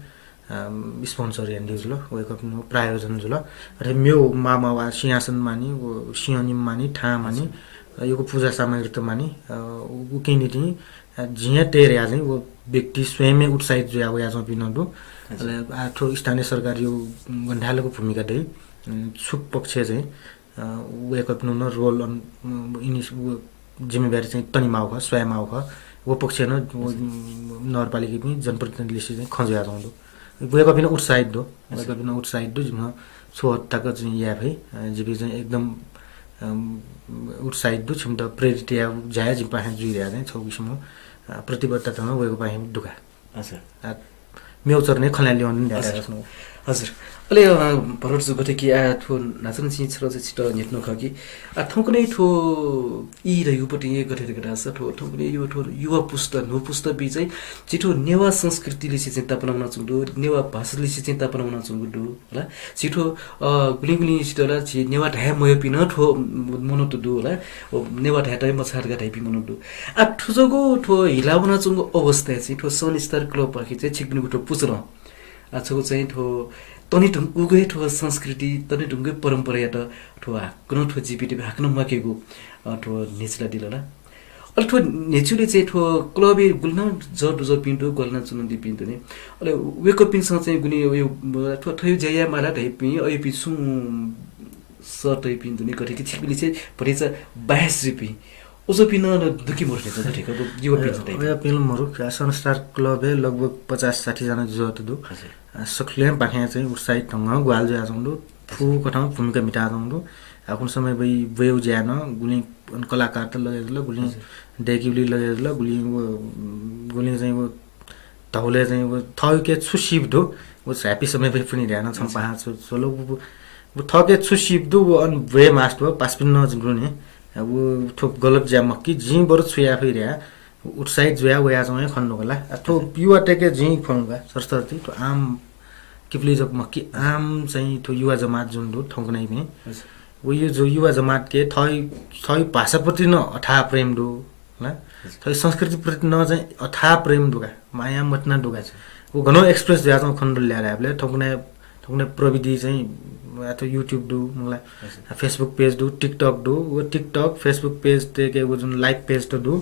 स्पोन्सर यान्दिज ल वेक पनि प्रायोजन जुल र म्यो मामा वा सिंहासन मानी वो सिंहनिम मानी ठा मानी योको पूजा सामग्री त मानी उ किनिति जिया टेर या चाहिँ वो व्यक्ति स्वयं उत्साहित जो या चाहिँ बिनदु आठो स्थानीय सरकार यो गण्डालको भूमिका दै सुख पक्ष चाहिँ वेक पनि न रोल इनिस जिम्मेवारी चाहिँ तनि माउ स्वयं माउ वो पक्ष न नगरपालिका पनि जनप्रतिनिधिले चाहिँ खंजिया जाउँदो वेक पनि उत्साहित दो वेक पनि उत्साहित दो जिम सोहत्ताको चाहिँ या भई जिबी चाहिँ एकदम उत्साहित दु छिम त प्रेरित या जाय जिम पाहे जुइरा चाहिँ छौ किसिमको प्रतिबद्धता न वेक पाहे दुखा अच्छा मेउचर नै खल्याले अन ढाडा हजुर अहिले भरत जो गथे कि ठो नाचन चाहिँ छोरा चाहिँ छिटो नेट्नु ख कि ठाउँ कुनै ठो यी र युपट्टि गठेर गरा छ ठो ठाउँ कुनै यो ठो युवा पुस्ता नो पुस्ता बि चाहिँ छिटो नेवा संस्कृतिले चाहिँ चिन्ता बनाउन चुङ्दो नेवा भाषाले चाहिँ चिन्ता बनाउन चुङ्दो होला छिटो गुली गुली छिटो होला छि नेवा ढाय मयो पिन ठो मनोटु दु होला नेवा ढाय टाइ मछार गा टाइपि मनोटु ठुजगो ठो हिलाउन चुङ्गो अवस्था चाहिँ ठो सन स्टार क्लब पाखि चाहिँ छिक्नु ठो पुचर आछको चाहिँ ठो तनी ढुङ्गुकै ठो संस्कृति तनी ढुङ्गै परम्परा या त ठो हाक्नु ठो जिपिटी हाक्नु मकेको ठो नेचला दिलला अहिले ठो नेचुले चाहिँ ठो क्लबे गुल्न ज पिन्टो गल्न चुनन्दी पिन्टो नि अहिले वेको पिनसँग चाहिँ गुनी यो ठो थयो जया माला ढाइपि अयो पि सु सर्ट पिन्टो नि कति छिकबिली चाहिँ भरे चाहिँ 22 रुपैयाँ ओजो पिन दुखी मोर्ने चाहिँ ठिक यो पिन चाहिँ यो फिल्महरु संस्कार क्लबे लगभग 50-60 जना जति दु सक्लेम पाखे चाहिँ उत्साहित ढंग ग्वाल जा जंदु फु कठाउ भूमिका मिटा जंदु आकुन समय भई वेउ ज्यान गुली कलाकार त लगेल गुली डेकिउली लगेल गुली चाहिँ वो धौले चाहिँ वो थके छुसिब दु वो ह्यापी समय भई पनि ध्यान छ पाँच सोलो वो थके छुसिब दु अन वे मास्टर पास पिन न जुने अब ठोक गलत ज्याम कि जी बर छुया फेरिया उत्साहित जोया वया चाहिँ खन्नु होला ठो युवा टेके जी खंगा सरस्वती तो आम किपली जक मक्की आम चाहिँ तो युवा जमात जुन दु ठौक नै पनि वो यो जो युवा जमात के थई भाषा प्रति न अथाह प्रेम दु हैन थई संस्कृति प्रति न चाहिँ अथाह प्रेम दुगा माया मतना दुगा वो घनो एक्सप्रेस ज्या चाहिँ खन्नु ल्याएर हामीले ठौकने प्रविधि चाहिँ या तो YouTube दु मलाई फेसबुक पेज दु टिकटक दु वो टिकटक फेसबुक पेज ते वो जुन लाइभ पेज त दु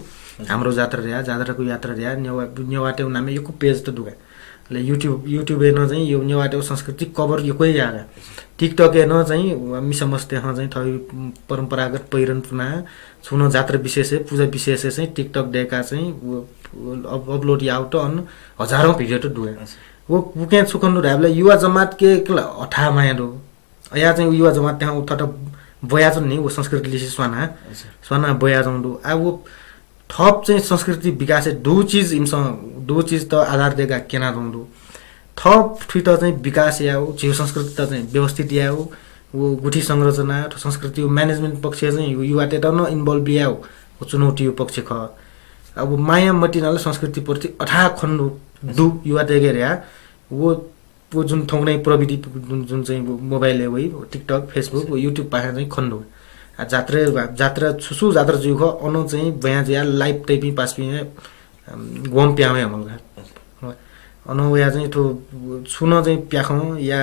हाम्रो जात्राको यात्रा रह्या नेवाटे नामे यो पेज त दुगा ले YouTube न चाहिँ यो नेवाटे संस्कृति कभर यो कोही आगा टिकटक न चाहिँ मिसमस्ते ह चाहिँ थई परम्परागत पहिरन पुना छुन जात्रा विशेष पूजा विशेष चाहिँ टिकटक डेका चाहिँ अपलोड आउट अन हजारौं भिडियो त दुगा वो के सुखन राबले युवा जमात के अठा माया दु या चाहिँ युवा जमात त्यहाँ उठट बया चाहिँ नि वो संस्कृति लिसे स्वाना बया जंदु आ वो थप चाहिँ संस्कृति विकास दो चीज त आधार देगा केना दंदु थप ठुट चाहिँ विकास याउ जीव संस्कृति त चाहिँ व्यवस्थित याउ वो गुठी संरचना संस्कृति म्यानेजमेन्ट पक्ष चाहिँ युवा टेट न इन्भल्भ याउ वो चुनौती पक्ष ख अब माया मटिनाले संस्कृति प्रति अठा खन्नु दु युवा टेगे र्या वो जुन थौनै प्रविधि जुन चाहिँ मोबाइल वही टिकटक फेसबुक YouTube पाखा चाहिँ खन्नु जात्रा छुसु जात्रा जुख अनु चाहिँ बया ज्या लाइभ टाइपिङ पास पिने गोम प्यावे हमलगा अनु या चाहिँ तो छुन चाहिँ प्याखौ या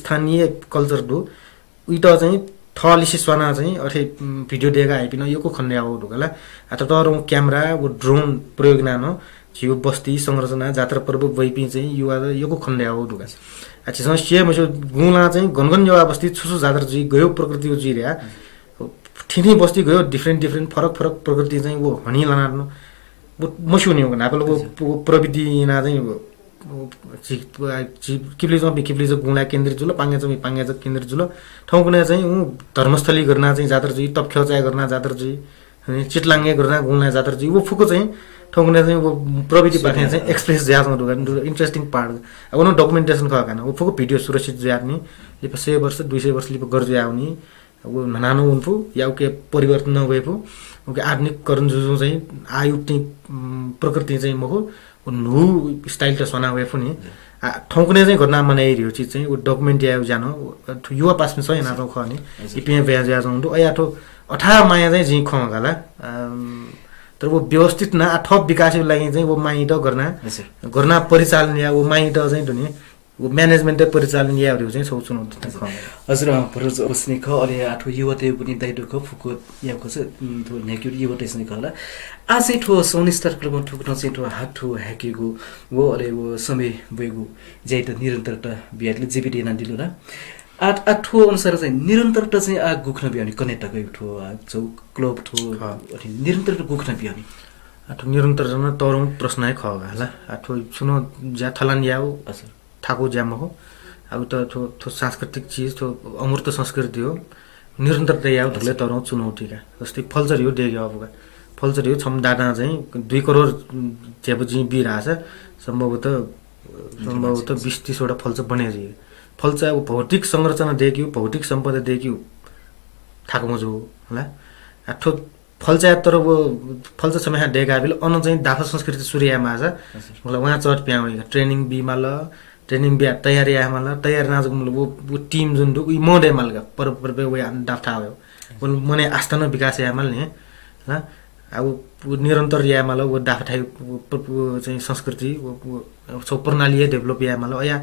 स्थानीय कल्चर दु उइट चाहिँ थलिसी स्वाना चाहिँ अथे भिडियो देगा आइपिन योको खन्ने आउ दुगला अत तरौ क्यामेरा वो ड्रोन प्रयोग नानो जियो बस्ती संरचना जात्रा पर्व वैपि चाहिँ युवा योको खन्ने आउ दुगा अच्छा समस्या मसो गुला चाहिँ गनगन युवा बस्ती छुसु जात्रा जुइ गयो प्रकृतिको जुइ र्या ठिनी बस्ती गयो डिफरेंट फरक प्रकृति चाहिँ वो हनी लानार्नु वो मसु नि नापल वो प्रविधि ना चाहिँ किप्ली जो गुला केन्द्रित जुल पाङ्गे केन्द्रित जुल ठाउँ कुनै चाहिँ धर्मस्थली गर्न चाहिँ जात्रा जुइ तपख्या चाहिँ गर्न जात्रा जुइ चिटलाङ्गे गर्न गुला जात्रा जुइ वो फुको चाहिँ ठाउँ कुनै चाहिँ वो प्रविधि पाखे चाहिँ एक्सप्रेस ज्यासँग दुगा इन्ट्रेस्टिङ पार्ट अब न डकुमेन्टेसन खकान वो फुको भिडियो सुरक्षित ज्यार्नी लिप 100 वर्ष 200 वर्ष लिप गर्जु आउनी वो नानो उनको या के परिवर्तन नभएको उके आधुनिककरण जो चाहिँ आयु प्रकृति चाहिँ मको नु स्टाइल त सना वे पनि ठौकने चाहिँ घटना मनाइरियो चीज चाहिँ वो डकुमेन्ट या जानो युवा पासमा छ हैन त खनी इपिए भ्याज या जाउँ अया ठो अठा माया चाहिँ जी खगाला तर वो व्यवस्थित न ठप विकासको लागि चाहिँ वो माइ त गर्न परिचालन या वो माइ त चाहिँ दुनी वो म्यानेजमेन्ट परिचालन याहरु चाहिँ सोच्नु हुन्छ हजुर परज बस्ने ख अलि आठो युवते पनि दाइदुख फुको याको छ थो नेक्यु युवते चाहिँ खला आज ठो सोनिस्टर क्लब ठुक्न चाहिँ ठो हाठो ह्याकेको वो अलि वो समय बेगु जै त निरन्तरता बियाले जीवित न दिलो र आठो अनुसार चाहिँ निरन्तरता चाहिँ आ गुख्न बियानी कनेक्ट गयो ठो चौ क्लब ठो निरन्तरता गुख्न बियानी आठो निरन्तर जन तरौ प्रश्न है खगा होला आठो सुनो ज्या थलन याउ हजुर ठाकुर ज्याम हो अब त थो सांस्कृतिक चीज थो अमूर्त संस्कृति हो निरन्तरता याउ धले तरौ चुनौती का जस्तै फलचरी हो देग्यो अबका फलचरी हो छम दाना चाहिँ 2 करोड जेब जी बिरा छ सम्भवतः 20-30 वटा फलच बने रि फल्छ भौतिक संरचना देखियो भौतिक सम्पदा देखियो थाको मजो होला ठो फल्छ तर वो फल्छ समय डेगा बिल अन चाहिँ दाफा संस्कृति सूर्य माजा मतलब वहाँ चट प्याउ ट्रेनिङ बिमाल ट्रेनिङ बिया तयारी आमाल तयारी नाजको मतलब वो टीम जुन दु इ मोडे मालगा पर वे दाफा हो वो मने आस्थान विकास यामल ने हैन अब निरन्तर यामल वो दाफा थाइ चाहिँ संस्कृति वो सब प्रणाली डेभलप यामल या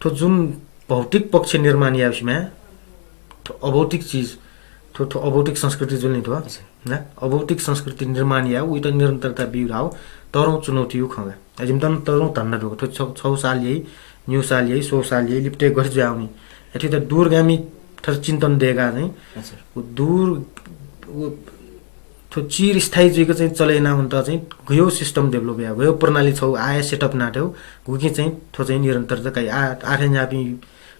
ठो जुन भौतिक पक्ष निर्माण यासमा अभौतिक चीज ठो अभौतिक संस्कृति जुन नि थो ना अभौतिक संस्कृति निर्माण या उइ त निरन्तरता बिउराउ तरौं चुनौती हो खगा जिमतन तरौं धन्ना दो ठो 6 साल यही न्यू साल यही 100 साल यही लिप्टे गरि जाउनी यति त दूरगामी थर चिन्तन देगा चाहिँ दूर थो चिर स्थायी जुइको चाहिँ चलेना हुन त चाहिँ गयो सिस्टम डेभलप या गयो प्रणाली छौ आए सेटअप नाट्यो गुकी चाहिँ थो चाहिँ निरन्तरता काई आठे न्यापी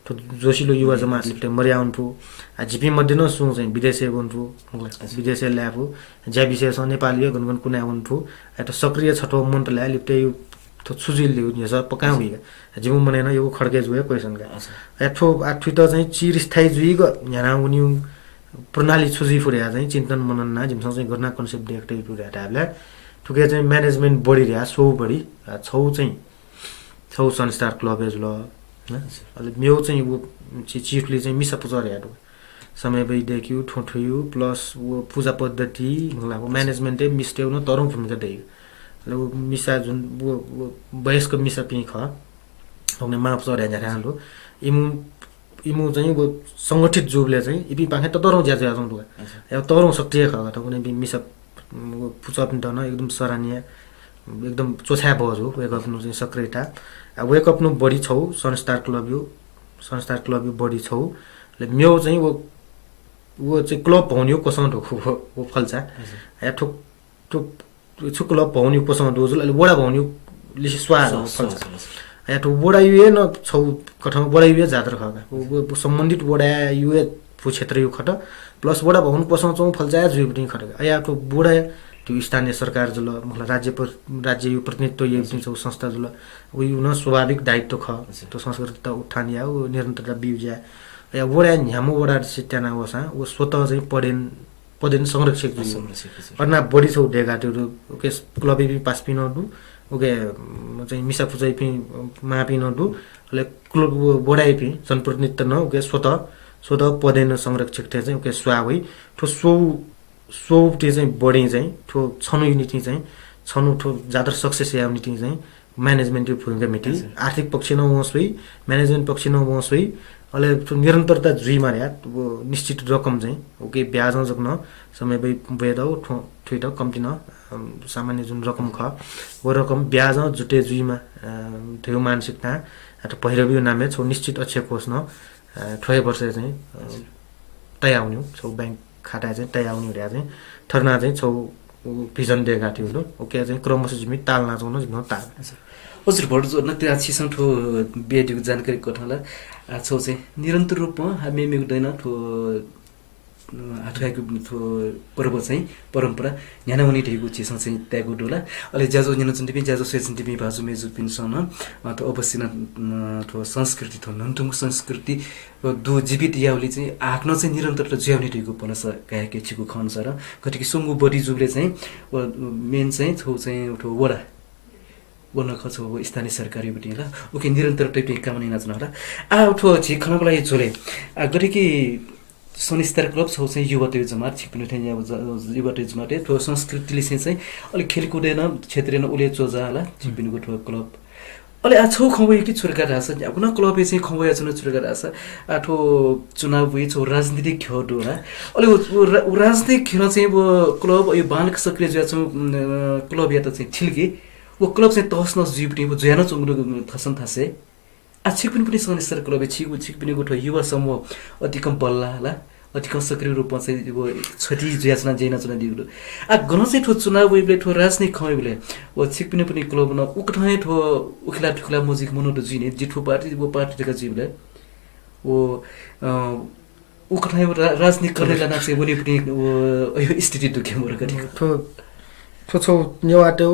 थो जोसिलो युवा समाज लिप्टे मर्या हुन्फु जिपी मध्ये न सु चाहिँ विदेशी हुन्फु विदेशी ल्याफु ज्या विशेष नेपाली गुनगुन कुना हुन्फु एत सक्रिय छटो मन्त्र लिप्टे यो थो सुजिल लिउ नि सब पकाउ हुइगा जिमु मनेन यो खड्के जुए क्वेशन का एठो आठु त चाहिँ चिर स्थायी जुइको न्याना उनी प्रणाली छुजी फुर्या चाहिँ चिन्तन मनन ना जिमसँग चाहिँ गर्न कन्सेप्ट डेक्टे पुरा टाइपले ठुके चाहिँ म्यानेजमेन्ट बढी रह्या सो बढी छौ संस्कार क्लब एज ल हैन अहिले मेउ चाहिँ वो चिफले चाहिँ मिसा पुजर हेर्नु समय भइ देखियो ठोठियो प्लस वो पूजा पद्धति मतलब म्यानेजमेन्टै मिस्टेउ न तरौं भूमिका देयो ल वो मिसा जुन वो वयस्क मिसा पिङ ख हमने माफ सर हेर्न हालो इमु चाहिँ वो संगठित जुबले चाहिँ इपि पाखे त तरौं ज्या ज्या जंदु या तरौं सक्रिय ख त कुनै बि मिसा वो पुचा पिन न एकदम सराहनीय एकदम चोछा बजो वेक अप नु चाहिँ सक्रियता वेक अप नु बढी छौ संस्कार क्लब यो बढी छौ ले मेउ चाहिँ वो चाहिँ क्लब भौन्यो कोसँग ढोको वो फल्छ या ठुक ठुक छु क्लब भौन्यो कोसँग दोजुल अहिले वडा भौन्यो लिसि स्वाद फल्छ या ठुक वडा युए न छौ कठाउ वडा युए जात्र खगा वो सम्बन्धित वडा युए पु क्षेत्र यो खट प्लस वडा भवन कोसँग चौ फल्छ जुइ पनि खटगा या ठुक वडा त्यो स्थानीय सरकार जुल मतलब राज्य यो प्रतिनिधित्व यो पनि छौ संस्था जुल उ न स्वाभाविक दायित्व ख त्यो संस्कृति त उठान या निरन्तरता बिउज्या या वडा न्यामो वडा सिट्याना वसा वो स्वतः चाहिँ पदेन संरक्षक जुल अर्ना बढी छौ डेगा त्यो ओके क्लबे पनि पास पिन दु ओके चाहिँ मिसा पुजै पनि मापि न दु ले क्लब वडाइ पनि जनप्रतिनिधित्व न ओके स्वतः पदेन संरक्षक थे चाहिँ ओके स्वावै ठो सो चाहिँ बढी चाहिँ ठो छनु युनिटी चाहिँ छनु ठो ज्यादा सक्सेस या युनिटी चाहिँ म्यानेजमेन्ट भूमिका मिटी आर्थिक पक्ष न होसै म्यानेजमेन्ट पक्ष न होसै अहिले निरन्तरता जुइ मार्या वो निश्चित रकम चाहिँ ओके ब्याज जग्न समय भइ बेदौ ठुइट कम्ती न सामान्य जुन रकम ख वो रकम ब्याज जुटे जुइमा थियो मानसिकता अथवा पहिरबियो नामे छौ निश्चित अक्षय कोष न 6 वर्ष चाहिँ तय आउनु छौ बैंक खाता चाहिँ तय आउनु र्या चाहिँ थर्ना चाहिँ छौ भिजन दिएका थियो ओके चाहिँ क्रमशः जिम्मी तालना चाउन जिम्म ताल हजुर भट जोड्न त्यो छिसँग ठो बेडीको जानकारी कठाला छौ चाहिँ निरन्तर रूपमा हामी मिग्दैन ठो आठगाको ठो पर्व चाहिँ परम्परा न्याना हुने ठेको छिसँग चाहिँ त्यागो डोला अहिले ज्याजो न्याना चन्टी पनि ज्याजो सेसन टिपी भाजु मेजु पिनसन त अवश्य ठो संस्कृति थो नन्तुङ संस्कृति दु जीवित याउली चाहिँ आफ्नो चाहिँ निरन्तरता ज्याउने ठेको पनस गायके छिको खन सर कतिकी सुंगु बडी जुबले चाहिँ मेन चाहिँ छौ चाहिँ ठो वडा बोल्न खोज्छौ स्थानीय सरकारी बटी होला ओके निरन्तर टैपी कामना नाच्न होला ठो छि खनबलाई झोले गरेकी संस्कार क्लब छौ चाहिँ युवा जमात छिपिनु थे युवा जमात ठो संस्कृतिले चाहिँ अलि खेलकुदेन क्षेत्रीय उले चोजा होला छिपिनुको ठो क्लब अलि छौ खवै कि छुर्का रास कुन क्लबे चाहिँ खवै छन छुर्का रास ठो चुनाव भइ छौ राजनीतिक खेल होला अलि राजनीतिक खेल चाहिँ वो क्लब यो बालक सक्रिय ज्या छौ क्लब या त चाहिँ छिल्के वो क्लब चाहिँ तहस नस जीवनी वो ज्यानो चंगु थसन थासे छिकपिन पनि संस्कार क्लब छिकपिन गोठो युवा समूह अति कम बल्ला होला अति कम सक्रिय रूपमा चाहिँ वो छटी ज्यासना जेना चुना दिगु गन चाहिँ ठो चुनाव वेबले ठो राजनीतिक खमेबले वो छिकपिन पनि क्लब न उकठै ठो उखला ठुखला मजिक मनो त जिने जिठो पार्टी वो पार्टीका जीवले वो उकठै राजनीतिक करेला नासे वनी पनि यो स्थिति दुखे मोर गरि ठो नेवाटो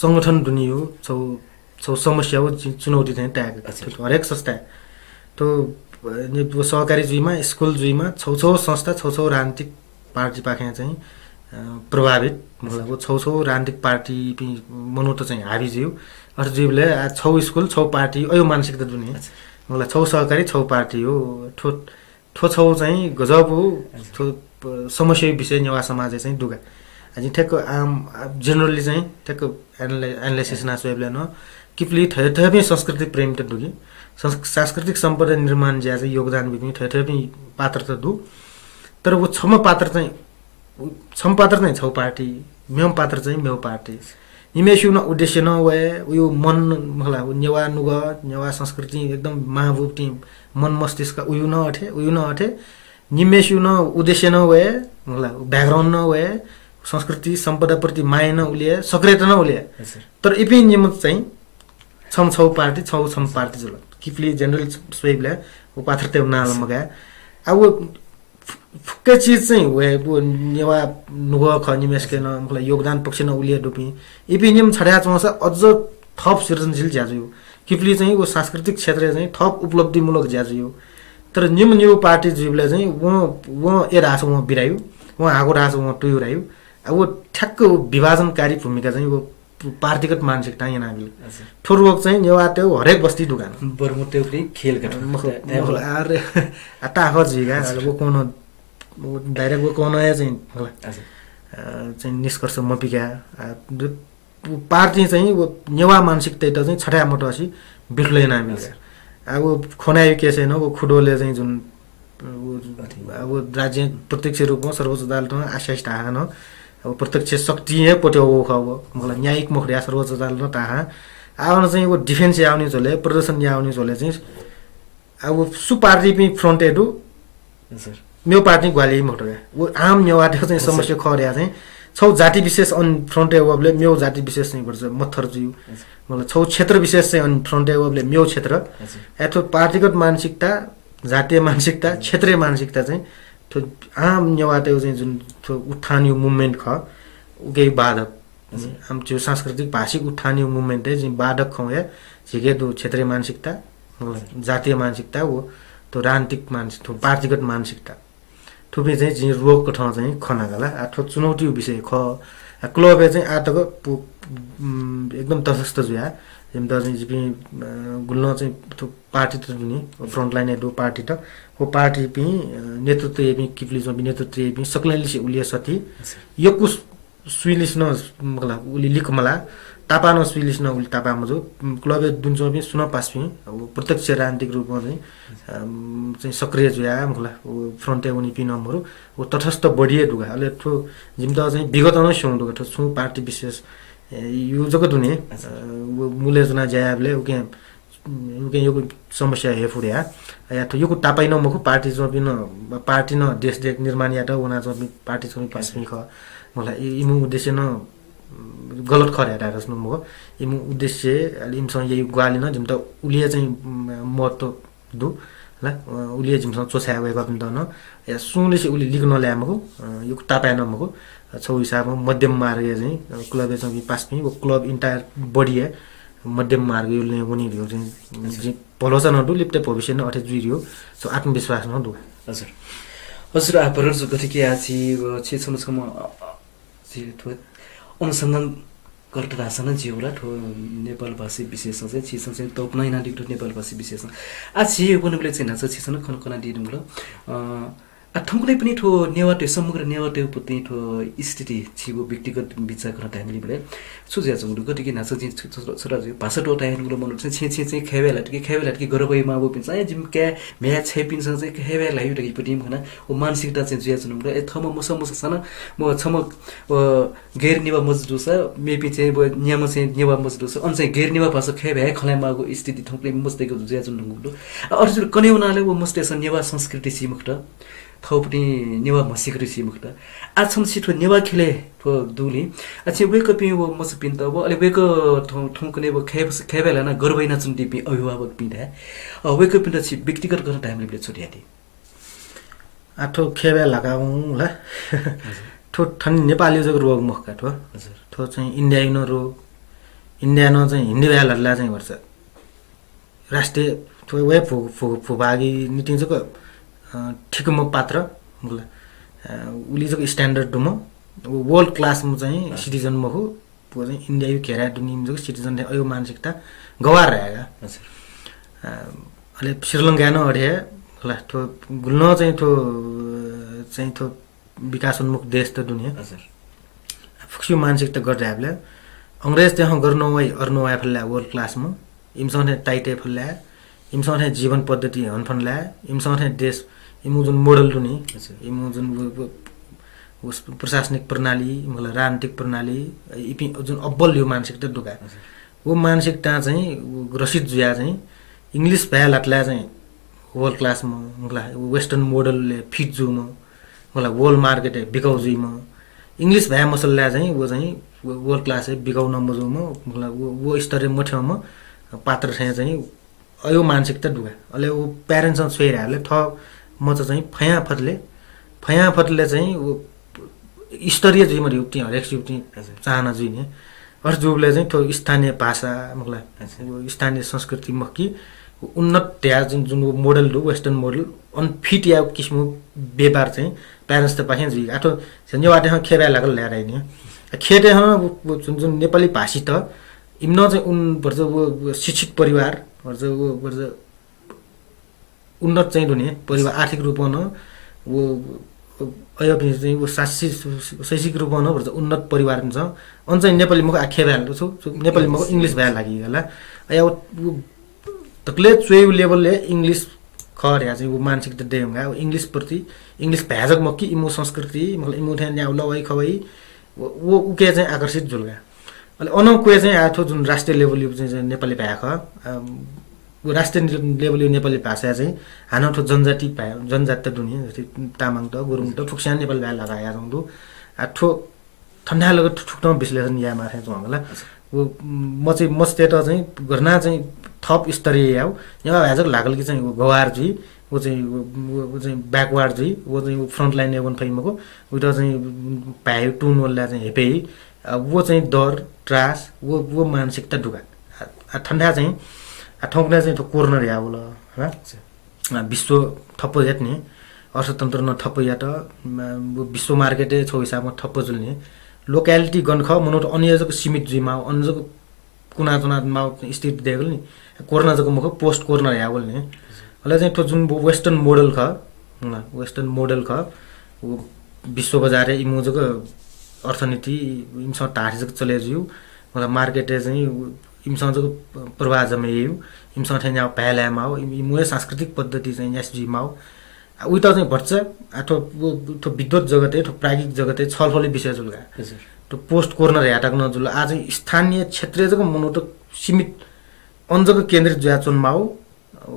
संगठन दुनियो छौ समस्या हो चुनौती चाहिँ त्याग हरेक संस्था तो सहकारी जुइमा स्कुल जुइमा छौ संस्था छौ राजनीतिक पार्टी पाखे चाहिँ प्रभावित मतलब छौ राजनीतिक पार्टी मनो त चाहिँ हाबी जिउ अर जिउले छौ स्कुल छौ पार्टी अयो मानसिकता दुनी मतलब छौ सहकारी छौ पार्टी हो ठो छौ चाहिँ गजब हो ठो समस्या विषय नेवा समाज चाहिँ दुगा अझै ठ्याक्क आम जेनरली चाहिँ ठ्याक्क एनालाइसिस नासोले न किपली थै संस्कृति प्रेम त दुगी सांस्कृतिक सम्पदा निर्माण ज्या चाहिँ योगदान बिग्नी थै पात्र त दु तर वो छम पात्र चाहिँ छौ पार्टी मेम पात्र चाहिँ मेउ पार्टी इमेसु न उद्देश्य न वे उयो मन मला नेवा नुग नेवा संस्कृति एकदम महाभूप टिम मन मस्तिष्क उयो न अठे निमेसु न उद्देश्य न वे मला ब्याकग्राउन्ड न वे संस्कृति सम्पदा प्रति माया न उलिए सक्रियता न उलिए तर इपि निम चाहिँ छौ पार्टी छम पार्टी जल किपली जनरल स्वेबले वो पात्र ते नाल मगा अब फुक्के चीज चाहिँ वे वो नेवा नुग ख निमेस के न मतलब योगदान पक्ष न उलिए डुपी इपि निम छड्या चौस अझ थप सृजनशील ज्याजु किपली चाहिँ वो सांस्कृतिक क्षेत्र चाहिँ थप उपलब्धिमूलक ज्याजु तर निम न्यू पार्टी जुबले चाहिँ वो ए रास वो बिरायु वो आगो रास वो टुयु रायु अब वो ठ्याक्क विभाजनकारी भूमिका चाहिँ वो पार्टीगत मानसिकता यहाँ नागिल ठोरवक चाहिँ नेवा त्यो हरेक बस्ती दुकान बरमुटे पनि खेल गठ अरे अटा आखो जिगा वो कोनो डाइरेक्ट वो कोनो चाहिँ होला चाहिँ निष्कर्ष मपिका पार्टी चाहिँ वो नेवा मानसिकता त चाहिँ छठा मोटो asi बिल्कुलै नामिल अब खोनाइ के छैन वो खुडोले चाहिँ जुन अब राज्य प्रत्यक्ष रूपमा सर्वोच्च अदालतमा आश्वास ढाहन अब प्रत्यक्ष शक्ति पट्यो खब मलाई न्यायिक मुखरिया सर्वोच्च अदालतमा ताहा आउन चाहिँ वो डिफेन्स आउने झोले प्रदर्शन आउने झोले चाहिँ अब सु पार्टी पनि फ्रन्ट एडु मेरो पार्टी ग्वाली मोटोया वो आम नेवाटे चाहिँ समस्या खर्या चाहिँ छौ जाति विशेष अन फ्रन्ट एवबले मेरो जाति विशेष चाहिँ गर्छ मत्थर जिउ मतलब छौ क्षेत्र विशेष चाहिँ अन फ्रन्ट एवबले मेरो क्षेत्र एथो पार्टीगत मानसिकता जातीय मानसिकता क्षेत्रीय मानसिकता चाहिँ तो आम नेवाटे चाहिँ जुन उत्थान यो मुभमेन्ट ख उकै बाधक हम जो सांस्कृतिक भाषिक उत्थान यो मुभमेन्ट चाहिँ बाधक खौया झिके दु क्षेत्रीय मानसिकता जातीय मानसिकता वो तो राजनीतिक मानसिकता पार्टीगत मानसिकता थुपे चाहिँ जी रोगको ठाउँ चाहिँ खनागला अथवा चुनौती विषय ख क्लबे चाहिँ आतको एकदम तटस्थ जुया जिम त चाहिँ जिपि गुल्न चाहिँ पार्टी त नि फ्रन्ट लाइन एडु पार्टी त वो पार्टी पि नेतृत्व एबि किपली जो नेतृत्व एबि सकलैले से उलिया सती यकु स्विलिस न मला उली लिकमला तापा न स्विलिस न उली तापा मजो क्लबे दुन्जो पनि सुन पासपि अब प्रत्यक्ष राजनीतिक रूपमा चाहिँ सक्रिय जुया मला फ्रन्ट एवनी पि नम्बर वो तटस्थ बढिए दुगा अले ठो जिम त चाहिँ विगत न सौ दुगा ठो छु पार्टी विशेष यो जगत हुने वो मूल्य जना जायबले उके यो समस्या हे फुड्या या त यो तापाइ न मखु पार्टी जो बिन पार्टी न देश देश निर्माण या त उना जो पार्टी जो पास पनि ख मलाई इमु उद्देश्य न गलत खर्या राख्नु मको इमु उद्देश्य इमसँग यही ग्वाली न जिम त उलिए चाहिँ महत्व दु ल उलिए जिमसँग चोछाया गएको पनि त न या सुनले से उली लिग्न ल्यामको यो तापाइ न मको छौ हिसाबमा मध्यम मार्ग चाहिँ क्लबे चाहिँ पास पनि वो क्लब इन्टायर बढी है मध्यम मार्ग यो हुने हो चाहिँ भलोसा नदु लिप्टे भविष्य न अठे जुइरियो सो आत्मविश्वास न दु हजुर हजुर आपरर जो गतिके आछि छे छमसम छि थो अनुसन्धान गर्दा रासन जिउला ठो नेपाल भाषी विशेष चाहिँ छिसन चाहिँ तोप नै नाडिक नेपाल भाषी विशेष आछि बनेबले चाहिँ नाच छिसन खनखना दिनुलो ठुङ्कुनै पनि ठो नेवाटे समग्र नेवाटे पुति ठो स्थिति छिगो व्यक्तिगत विचार गर्न टाइमले बले सुझ्या जंगु गतिके नाच चाहिँ छोरा भाषा टोटा हेर्नुको मन चाहिँ छे चाहिँ खेवेलाट कि गरबै माबो पिन्छ ए जिम के म्या छे पिन्छ चाहिँ खेवेला यो पटी भना ओ मानसिकता चाहिँ जुया जुनुको ए थम मसमस सन म छम गैर निवा मजदु छ मेपि चाहिँ न्याम चाहिँ नेवा मजदु छ अन चाहिँ गैर निवा भाषा खेवे खलाइ मागो स्थिति ठुङ्कुले मस्तेको जुया जुनुको अर्जुन कनेउनाले वो मस्तेसन नेवा संस्कृति सिमुक्त थौपनी नेवा मसिकरी सिमुक्त आछम सिठो नेवा खेले थो दुली अछि वेक पि वो मस पिन्त वो अले वेक ठुङ्कुने वो खेबेला न गर्वैना चुन्टी पि अभिभावक पिन्दा वेक पिन्त छि व्यक्तिगत गर्न टाइमले छोडियाति आठो खेबे लगाऊ ल ठो ठन नेपाली जग रोग मुखका ठो हजुर ठो चाहिँ इन्डियानो रो इन्डियानो चाहिँ हिन्दी भाषाहरुलाई चाहिँ गर्छ राष्ट्रिय थो वे फुबागी निटिङ चाहिँ ठिकम पात्र मुला उली चाहिँ स्ट्यान्डर्ड डुम वर्ल्ड क्लासमा चाहिँ सिटिजन म हो चाहिँ इन्डिया यु खेरा दुनियाँ चाहिँ सिटिजन अयो मानसिकता गवार रहेगा अहिले श्रीलङ्का न अढे होला थो गुल्न चाहिँ थो विकासोन्मुख देश त दुनियाँ फुक्सु मानसिकता गरिरहेको अंग्रेज त्यहाँ गर्नु वै अर्नु वै फल्ला वर्ल्ड क्लासमा इमसँग टाइटे फल्ला इमसँग जीवन पद्धति हन फल्ला इमसँग देश इमु जुन मोडल दुनी इमु जुन प्रशासनिक प्रणाली मतलब राजनीतिक प्रणाली जुन अब्बल यो मानसिकता दुगा वो मानसिकता चाहिँ ग्रसित जुया चाहिँ इंग्लिश भए लाटला चाहिँ वर्ल्ड क्लासमा मतलब वेस्टर्न मोडलले फिट जुम मतलब वर्ल्ड मार्केट बिकाउ जुइमा इंग्लिश भए मसल्ला चाहिँ वो चाहिँ वर्ल्ड क्लास बिकाउ नम्बर जुम मतलब वो स्तरीय मठ्याउमा पात्र चाहिँ अयो मानसिकता दुगा अहिले वो प्यारेन्ट्ससँग छोइरहेले थ म चाहिँ फया फतले चाहिँ वो स्तरीय जुइमा युक्ति हरेक युक्ति चाहना जुइने अर्थ जुबले चाहिँ थो स्थानीय भाषा मतलब स्थानीय संस्कृति मक्की उन्नत त्या जुन मोडल हो वेस्टर्न मोडल अनफिट या किसिमको व्यवहार चाहिँ प्यारेन्ट्स त पाखे जुइ आठो संजवाटे खेबा लागल ल्याएर नि खेटे जुन नेपाली भाषी त इम्न चाहिँ उन वर्ष वो शिक्षित परिवार वर्ष वो वर्ष उन्नत चाहिँ दुने परिवार आर्थिक रूपमा न वो अयो चाहिँ वो शैक्षिक रूपमा न वर्ष उन्नत परिवार हुन्छ अन चाहिँ नेपाली मको आखेबा हाल्छु छु नेपाली मको इंग्लिश भए लागि होला या तकले चोइ लेभलले इंग्लिश खर्या चाहिँ वो मानसिकता देउगा इंग्लिश प्रति इंग्लिश भाजक मक्की इमो संस्कृति मतलब इमो ठ्यान ल्याउ लवै खवै वो उके चाहिँ आकर्षित जुलगा अहिले अनौ कोही चाहिँ आथो जुन राष्ट्रिय लेभल चाहिँ नेपाली भाषा वो राष्ट्रिय लेभल नेपाली भाषा चाहिँ हानो ठो जनजाति जनजाति दुनिया जस्तै तामाङ त गुरुङ त फुक्स्यान नेपाली भाषा लगाया जंदु आठो ठण्डा लग ठुक्टो विश्लेषण या माथे होला वो म चाहिँ चाहिँ गर्ना चाहिँ थप स्तरीय याउ यहाँ भाजक लागल कि चाहिँ गवार जी वो चाहिँ ब्याकवार्ड जी वो चाहिँ फ्रन्ट लाइन एवन फैमको उता चाहिँ पायो टुन वल्ला चाहिँ हेपे वो चाहिँ डर त्रास वो मानसिकता ढुका ठण्डा चाहिँ ठोक्ने चाहिँ कोर्नर या होला हैन विश्व थप्प हेट्ने अर्थतन्त्र न थप्प या त विश्व मार्केटे छौ हिसाबमा थप्प जुल्ने लोकालिटी गनख मनोट अन्यजको सीमित जुइमा अन्यजको कुना चुना स्थिति देगल नि कोर्नर जको मख पोस्ट कोर्नर या बोल्ने अहिले चाहिँ जुन वेस्टर्न मोडल ख वो विश्व बजार इमोजको अर्थनीति इमसँग टाढी चले जिउ मतलब मार्केट चाहिँ इमसँग जको प्रवाह जमेयु इमसँग ठ्यान याउ पहलामा हो इमो सांस्कृतिक पद्धति चाहिँ एसजी माउ उही त चाहिँ भट्छ आठो तो विद्वत जगते तो प्राज्ञिक जगते छलफली विषय जुलगा तो पोस्ट कोर्नर हेटाक न जुल आज स्थानीय क्षेत्रीय जको मनोट सीमित अन्जको केन्द्रित जुया चुनमाउ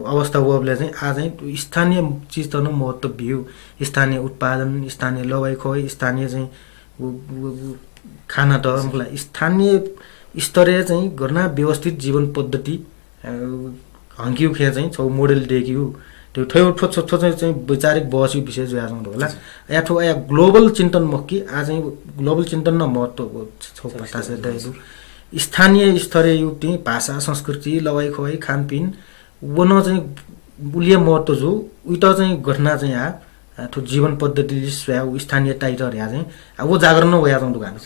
अवस्था वबले चाहिँ आज स्थानीय चीज त न महत्व बिउ स्थानीय उत्पादन स्थानीय लवाई खोइ स्थानीय चाहिँ खाना त मतलब स्थानीय स्तरीय चाहिँ गर्ना व्यवस्थित जीवन पद्धति हंकिउ खे चाहिँ छौ मोडल देखिउ त्यो थयो ठो चाहिँ वैचारिक बहसु विषय जुया जंदो होला या ठो या ग्लोबल चिन्तन मक्की आज ग्लोबल चिन्तन न महत्व छौ पता से दैदु स्थानीय स्तरीय युक्ति भाषा संस्कृति लवाई खुवाई खानपिन वन चाहिँ बुलिय महत्व जो उता चाहिँ घटना चाहिँ आ ठो जीवन पद्धति स्व स्थानीय टाइटर या चाहिँ वो जागरण होया जंदो गान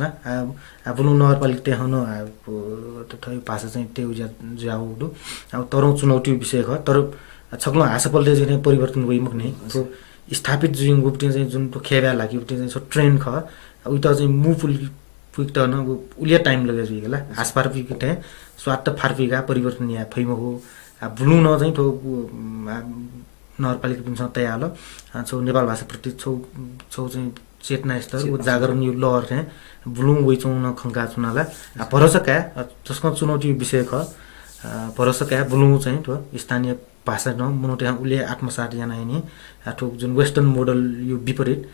न आ बुनु नगरपालिका ते हनो थयो भाषा चाहिँ त्यो जाउ दु अब तरौ चुनौती विषय ख तर छक्लो हासपलले चाहिँ परिवर्तन गइमुक नै तो स्थापित जुइन गुप्टी चाहिँ जुन तो खेबा लागि गुप्टी चाहिँ ट्रेन ख उता चाहिँ मुफुल पुइक त न उलिया टाइम लगे जुइ होला आसपार पुइक ते स्वार्थ फारफिगा परिवर्तन या फैम हो बुनु न चाहिँ तो नगरपालिका पिन्छ तयाल छौ नेपाल भाषा प्रति छौ चाहिँ चेतना स्तर वो जागरण यो लहर चाहिँ बुलुङ वइचौ न खंका चुनाला भरोसा जसको चुनौती विषय ख भरोसा बुलुङ चाहिँ तो स्थानीय भाषा न मनोटे उले आत्मसात याना नि आठो जुन वेस्टर्न मोडल यो विपरीत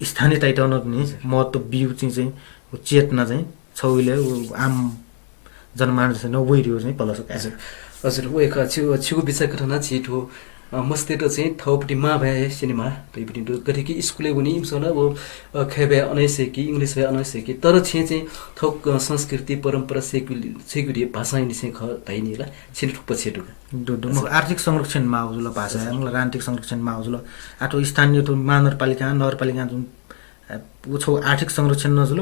स्थानीय टाइटन नि महत्व बिउ चाहिँ चेतना चाहिँ छौले आम जनमानस न वइरियो चाहिँ पलसका हजुर वो एक छिगो विषय घटना छिटो मस्ते त चाहिँ थौपटी मा भए सिनेमा तैपटी कति कि स्कुले पनि इमसन वो खेबे अनैसे कि इंग्लिश भए अनैसे कि तर चाहिँ थौक संस्कृति परम्परा सेकुरी भाषा नि चाहिँ ख तैनीला छिटो पछि आर्थिक संरक्षण माउजुल भाषा मलाई राजनीतिक संरक्षण माउजुल आठो स्थानीय तो महानगरपालिका नगरपालिका जुन ऊ छौ आर्थिक संरक्षण नजुल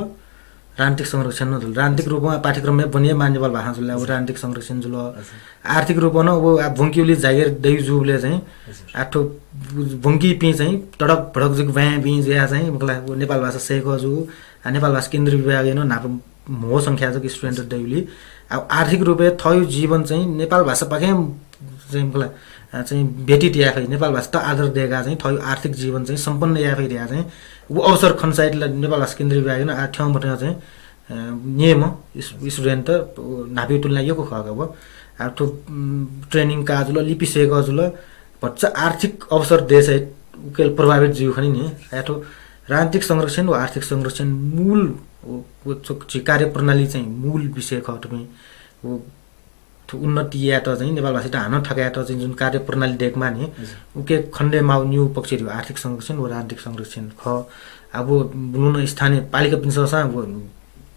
राजनीतिक संरक्षण नजुल राजनीतिक रूपमा पाठ्यक्रममा बनिए मान्यबल भाषा जुल अब राजनीतिक संरक्षण जुल आर्थिक रूपमा अब भुङ्किउली जागिर दैजुले चाहिँ आठो भुङ्की पि चाहिँ तडक भडक जुग व्या बि ज्या चाहिँ मलाई नेपाल भाषा सेको जु नेपाल भाषा केन्द्रीय विभाग हेर्नु नाप मो संख्या जग स्टुडेन्ट दैउली अब आर्थिक रूपले थयो जीवन चाहिँ नेपाल भाषा पाके चाहिँ मलाई चाहिँ भेटिट याफै नेपाल भाषा त आदर दिएका चाहिँ थयो आर्थिक जीवन चाहिँ सम्पन्न याफै दिया चाहिँ ऊ अवसर खनसाइटलाई नेपाल भाषा केन्द्रीय विभाग हेर्नु ठाउँबाट चाहिँ नियम स्टुडेन्ट त नापी तुलना यो खगा भयो अब तो ट्रेनिङ काजुल लिपि सेक जुल भन्छ आर्थिक अवसर देश है उकेल प्रभावित जीव खनि नि यातो राजनीतिक संरक्षण व आर्थिक संरक्षण मूल कार्य प्रणाली चाहिँ मूल विषय ख तपाईँ वो उन्नति या त चाहिँ नेपाल भाषा हान ठकाया त चाहिँ जुन कार्य प्रणाली देखमा नि उके खण्डे माउ न्यू पक्ष आर्थिक संरक्षण व राजनीतिक संरक्षण ख अब बुनु स्थानीय पालिका पिन्ससा अब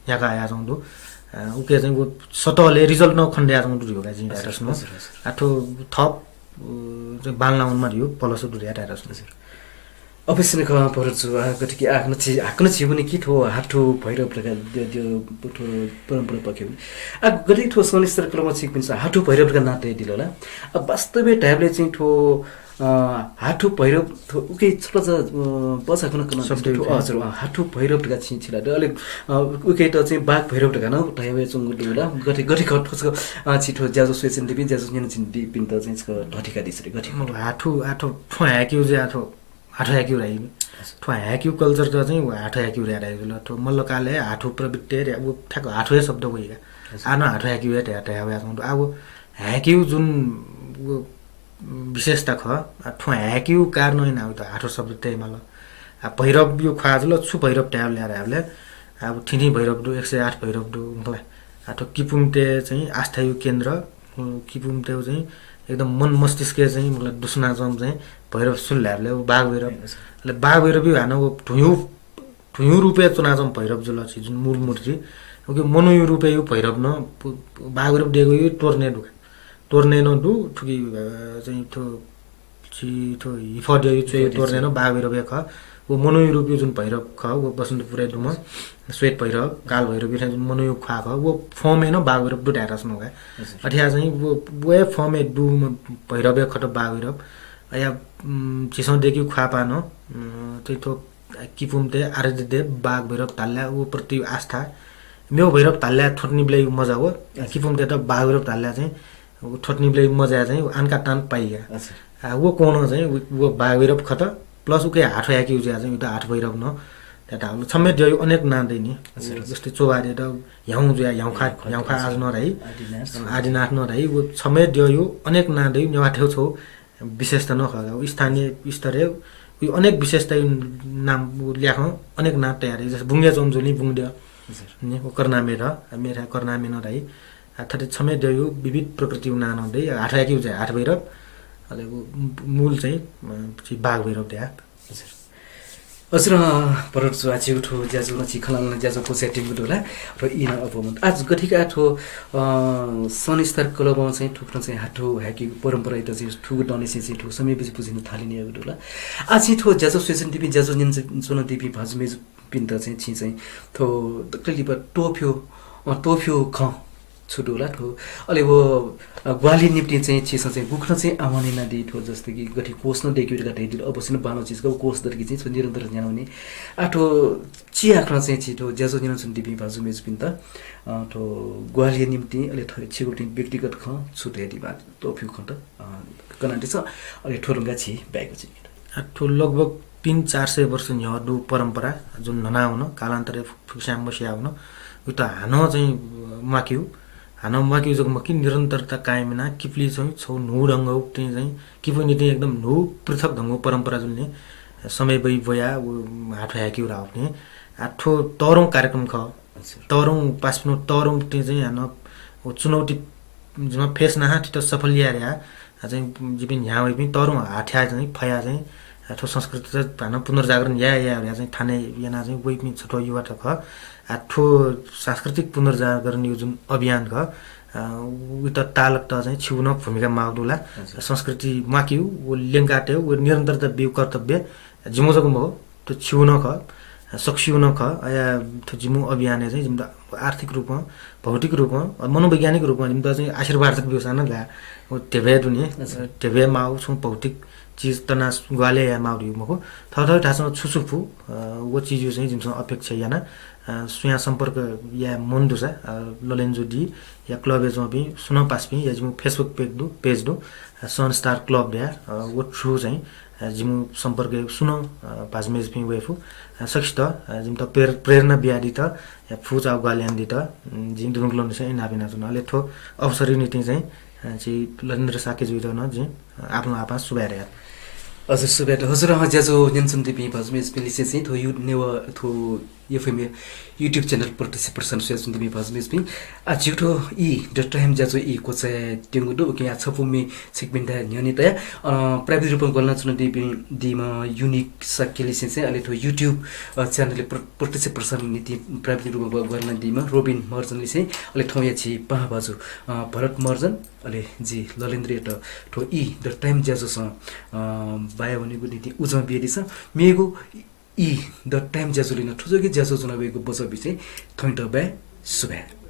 यहाँका आया जाउँदो उके चाहिँ वो सतहले रिजल्ट न खण्डे आउँदो रियो गाजी डाटासमा आठो थप चाहिँ बालनाउनमा रियो पलसो दुरिया डाटासमा अवश्य नै खबर पर्छु गतिके आफ्नो जीवनी कि ठो हाठो भैरव प्रकार त्यो परम्परा पक्यो गति ठो सोनिस्तर क्रम छिक पिन्छ हाठो भैरव प्रकार नाते दिलोला अब वास्तविक टाइपले चाहिँ ठो हाठो भैरव उकै छोटा बसा कुन कुन हजुर हाठो भैरव प्रकार छिला अलिक उकै त चाहिँ बाघ भैरव प्रकार न टाइपले चुङ्गु दिला गति ठोसको छिटो ज्याजो स्वेसन दिपि ज्याजो निन छिन दिपिन त चाहिँ ढटिका दिसरे गति हाठो ठ्याक्यु जे हाठो ह्याक्यु राइ ठो ह्याक्यु कल्चर त चाहिँ हाठो ह्याक्यु रे राइ जुल ठो मल्लकाले हाठो प्रवृत्ति रे अब ठ्याक हाठो शब्द गइगा आनो हाठो ह्याक्यु रे ट्या अब ह्याक्यु जुन विशेषता ख ठो ह्याक्यु कारण हैन अब त हाठो शब्द त्यही मल्ल भैरव यो खा जुल छु भैरव ट्याब ल्याएर हामीले अब ठिनी भैरव दु 108 भैरव दु मलाई हाठो किपुमते चाहिँ आस्थायु केन्द्र किपुमते चाहिँ एकदम मन मस्तिष्क चाहिँ मलाई दुस्ना जम चाहिँ भैरव सुल्लाहरूले बाघ भैरव हान ठुयु रुपे चुनाजम भैरव जुल जुन मूल मूर्ति मनुयु रुपे यो भैरव न बाघ भैरव दिएको यो तोर्ने न दु ठुकी चाहिँ थो हिफड यो चाहिँ तोर्ने न बाघ भैरव ख वो मनुयु रुपे जुन भैरव ख वो बसन्तपुरै दुम श्वेत भैरव काल भैरव जुन मनुयु खा ख वो फर्मे न बाघ भैरव दु ढारस नगा अठिया चाहिँ वो फर्मे दु भैरव खट बाघ भैरव या चिसो देखि खा पानो त्यही थो किपुमते आरदे बाघ भैरव ताल्ला ऊ प्रति आस्था मेउ भैरव ताल्ला ठोट्निब्ले मजा हो किपुमते त बाघ भैरव ताल्ला चाहिँ ठोट्निब्ले मजा चाहिँ आनका तान पाइया वो कोन चाहिँ वो बाघ भैरव खत प्लस उके हाठ याकी उजा चाहिँ त हाठ भैरव न त्यता हाम्रो छम्मे दियो अनेक नादै नि जस्तै चोबारे त याउ जुया याउखा आज न रही आदिनाथ न रही वो छम्मे दियो अनेक नादै नेवाठेउ छौ विशेषता नखगा स्थानीय स्तरीय यो अनेक विशेषता नाम ल्याख अनेक नाम तयार जस्तो बुङ्गे चम्जुली बुङ्ग्य नि कर्नामे र मेरा कर्नामे नराई अथवा छमे दयो विविध प्रकृति नान हुँदै हाठ याकी हुन्छ हाठ भैरव अले मूल चाहिँ बाघ भैरव द्या हजुर परत आज उठो ज्याजो न चिखलाल ज्याजो पोसेटिङ गुडोला र इन अब आज गठिका ठो सनिस्तर क्लबमा चाहिँ ठुक्न चाहिँ हाठो ह्याकी परम्परा त चाहिँ ठुक डने चाहिँ ठुक समय पछि पुजिन थालिने गुडोला आज ठो ज्याजो स्वेसन टिपी ज्याजो निन जुन टिपी भाजमे पिन त चाहिँ छि चाहिँ थो तकलिफ टोफ्यो ख छुटोला ठो अले वो ग्वाली निप्टी चाहिँ चिस चाहिँ गुख्न चाहिँ आउने नदी ठो जस्तो कि गठी कोष न देखियो गठै दिल अवश्य बानो चिजको कोष दरकी चाहिँ निरन्तर न्याउने आठो चियाख्न चाहिँ छिटो ज्याजो निन सुन टिपी बाजु मेज पिन त ठो ग्वाली निम्ति अले थोरै छिगोटी व्यक्तिगत ख छुटे दिबा टोफ्यो ख त कनाटी छ अले ठोरुङ्गा छि ब्यागको चाहिँ ठो लगभग 300-400 वर्ष न्यदु परम्परा जुन ननाउन कालान्तरे फुक्स्याम बसिया हुन उता हानो चाहिँ माक्यु हानो माक्यु जगमा कि निरन्तरता कायमना किप्ली चाहिँ छौ नु रंग चाहिँ किपनि चाहिँ एकदम नु पृथक ढंग परम्परा जुनले समय बइ बया हाठ ह्याक्यु राउने आठो तरौं कार्यक्रम ख तरौं पासनो तरौं चाहिँ हानो चुनौती जमा फेस नहा त सफल यार्या चाहिँ जिपिन यहाँ पनि तरौं हाठ्या चाहिँ फया चाहिँ आठो संस्कृति भान पुनर्जागरण या चाहिँ ठाने याना चाहिँ वइ पनि छोटो युवा त ख आठो सांस्कृतिक पुनर्जागरण यो जुन अभियान ख उत तालक त चाहिँ छिउन भूमिका माग्दुला संस्कृति माकिउ वो लेङ्गाटे वो निरन्तरता बिउ कर्तव्य जिमोजको हो त्यो छिउन ख सक्षिउन ख या त्यो जिमु अभियान चाहिँ जिम आर्थिक रूपमा भौतिक रूपमा मनोवैज्ञानिक रूपमा जिम चाहिँ आशीर्वादक व्यवसाय ला टेभे दुने टेभे माउ छु भौतिक चीज तना ग्वाले या माउरी मको थर ठासँग छुछुफु वो चीज चाहिँ जिमसँग अपेक्षा याना सुया सम्पर्क या मन्दुसा ललेन्जो डी या क्लब एजमा पनि सुन पासपि या जिमु फेसबुक पेज दु सन स्टार क्लब द्या वो थ्रु चाहिँ जिमु सम्पर्क सुन पासमेज पनि वेफु सक्षित जिम त प्रेरणा बियाडी त या फुजा ग्वाल्यान दि त जिम दुनुक्लोन चाहिँ नाबिना जुन अले थो अवसरी नीति चाहिँ ललेन्द्र साके जुइद न जि आफ्नो आपा सुबारे हजुर सुबेट हजुर ज्याजो नेन्सन दिपी भजमेज पिलिसे चाहिँ थो यु नेवा थो एफएम युट्युब च्यानल पर्टिसिपेसन सुयासुन दिपी भजमेज पनि आ जिउटो इ द टाइम ज्याजो इ कोचे टेंगु दु के छपुमे सेगमेन्ट न्यानि तया प्राइभेट रूपमा गल्न चुन दिपी दिमा युनिक सकेलिसे चाहिँ अले थो युट्युब च्यानल पर्टिसिपेसन नीति प्राइभेट रूपमा गर्न दिमा रोबिन मर्जनले चाहिँ अले ठौया छि पहा बाजु भरत मर्जन अले जी ललेन्द्र त थो इ द टाइम ज्याजो स बाया भनेको नीति उजमा बिएडी छ मेगो इ द टाइम ज्याजो लिन ठुजोगे ज्याजो चुनावेको बचबी चाहिँ थैट बे सुबे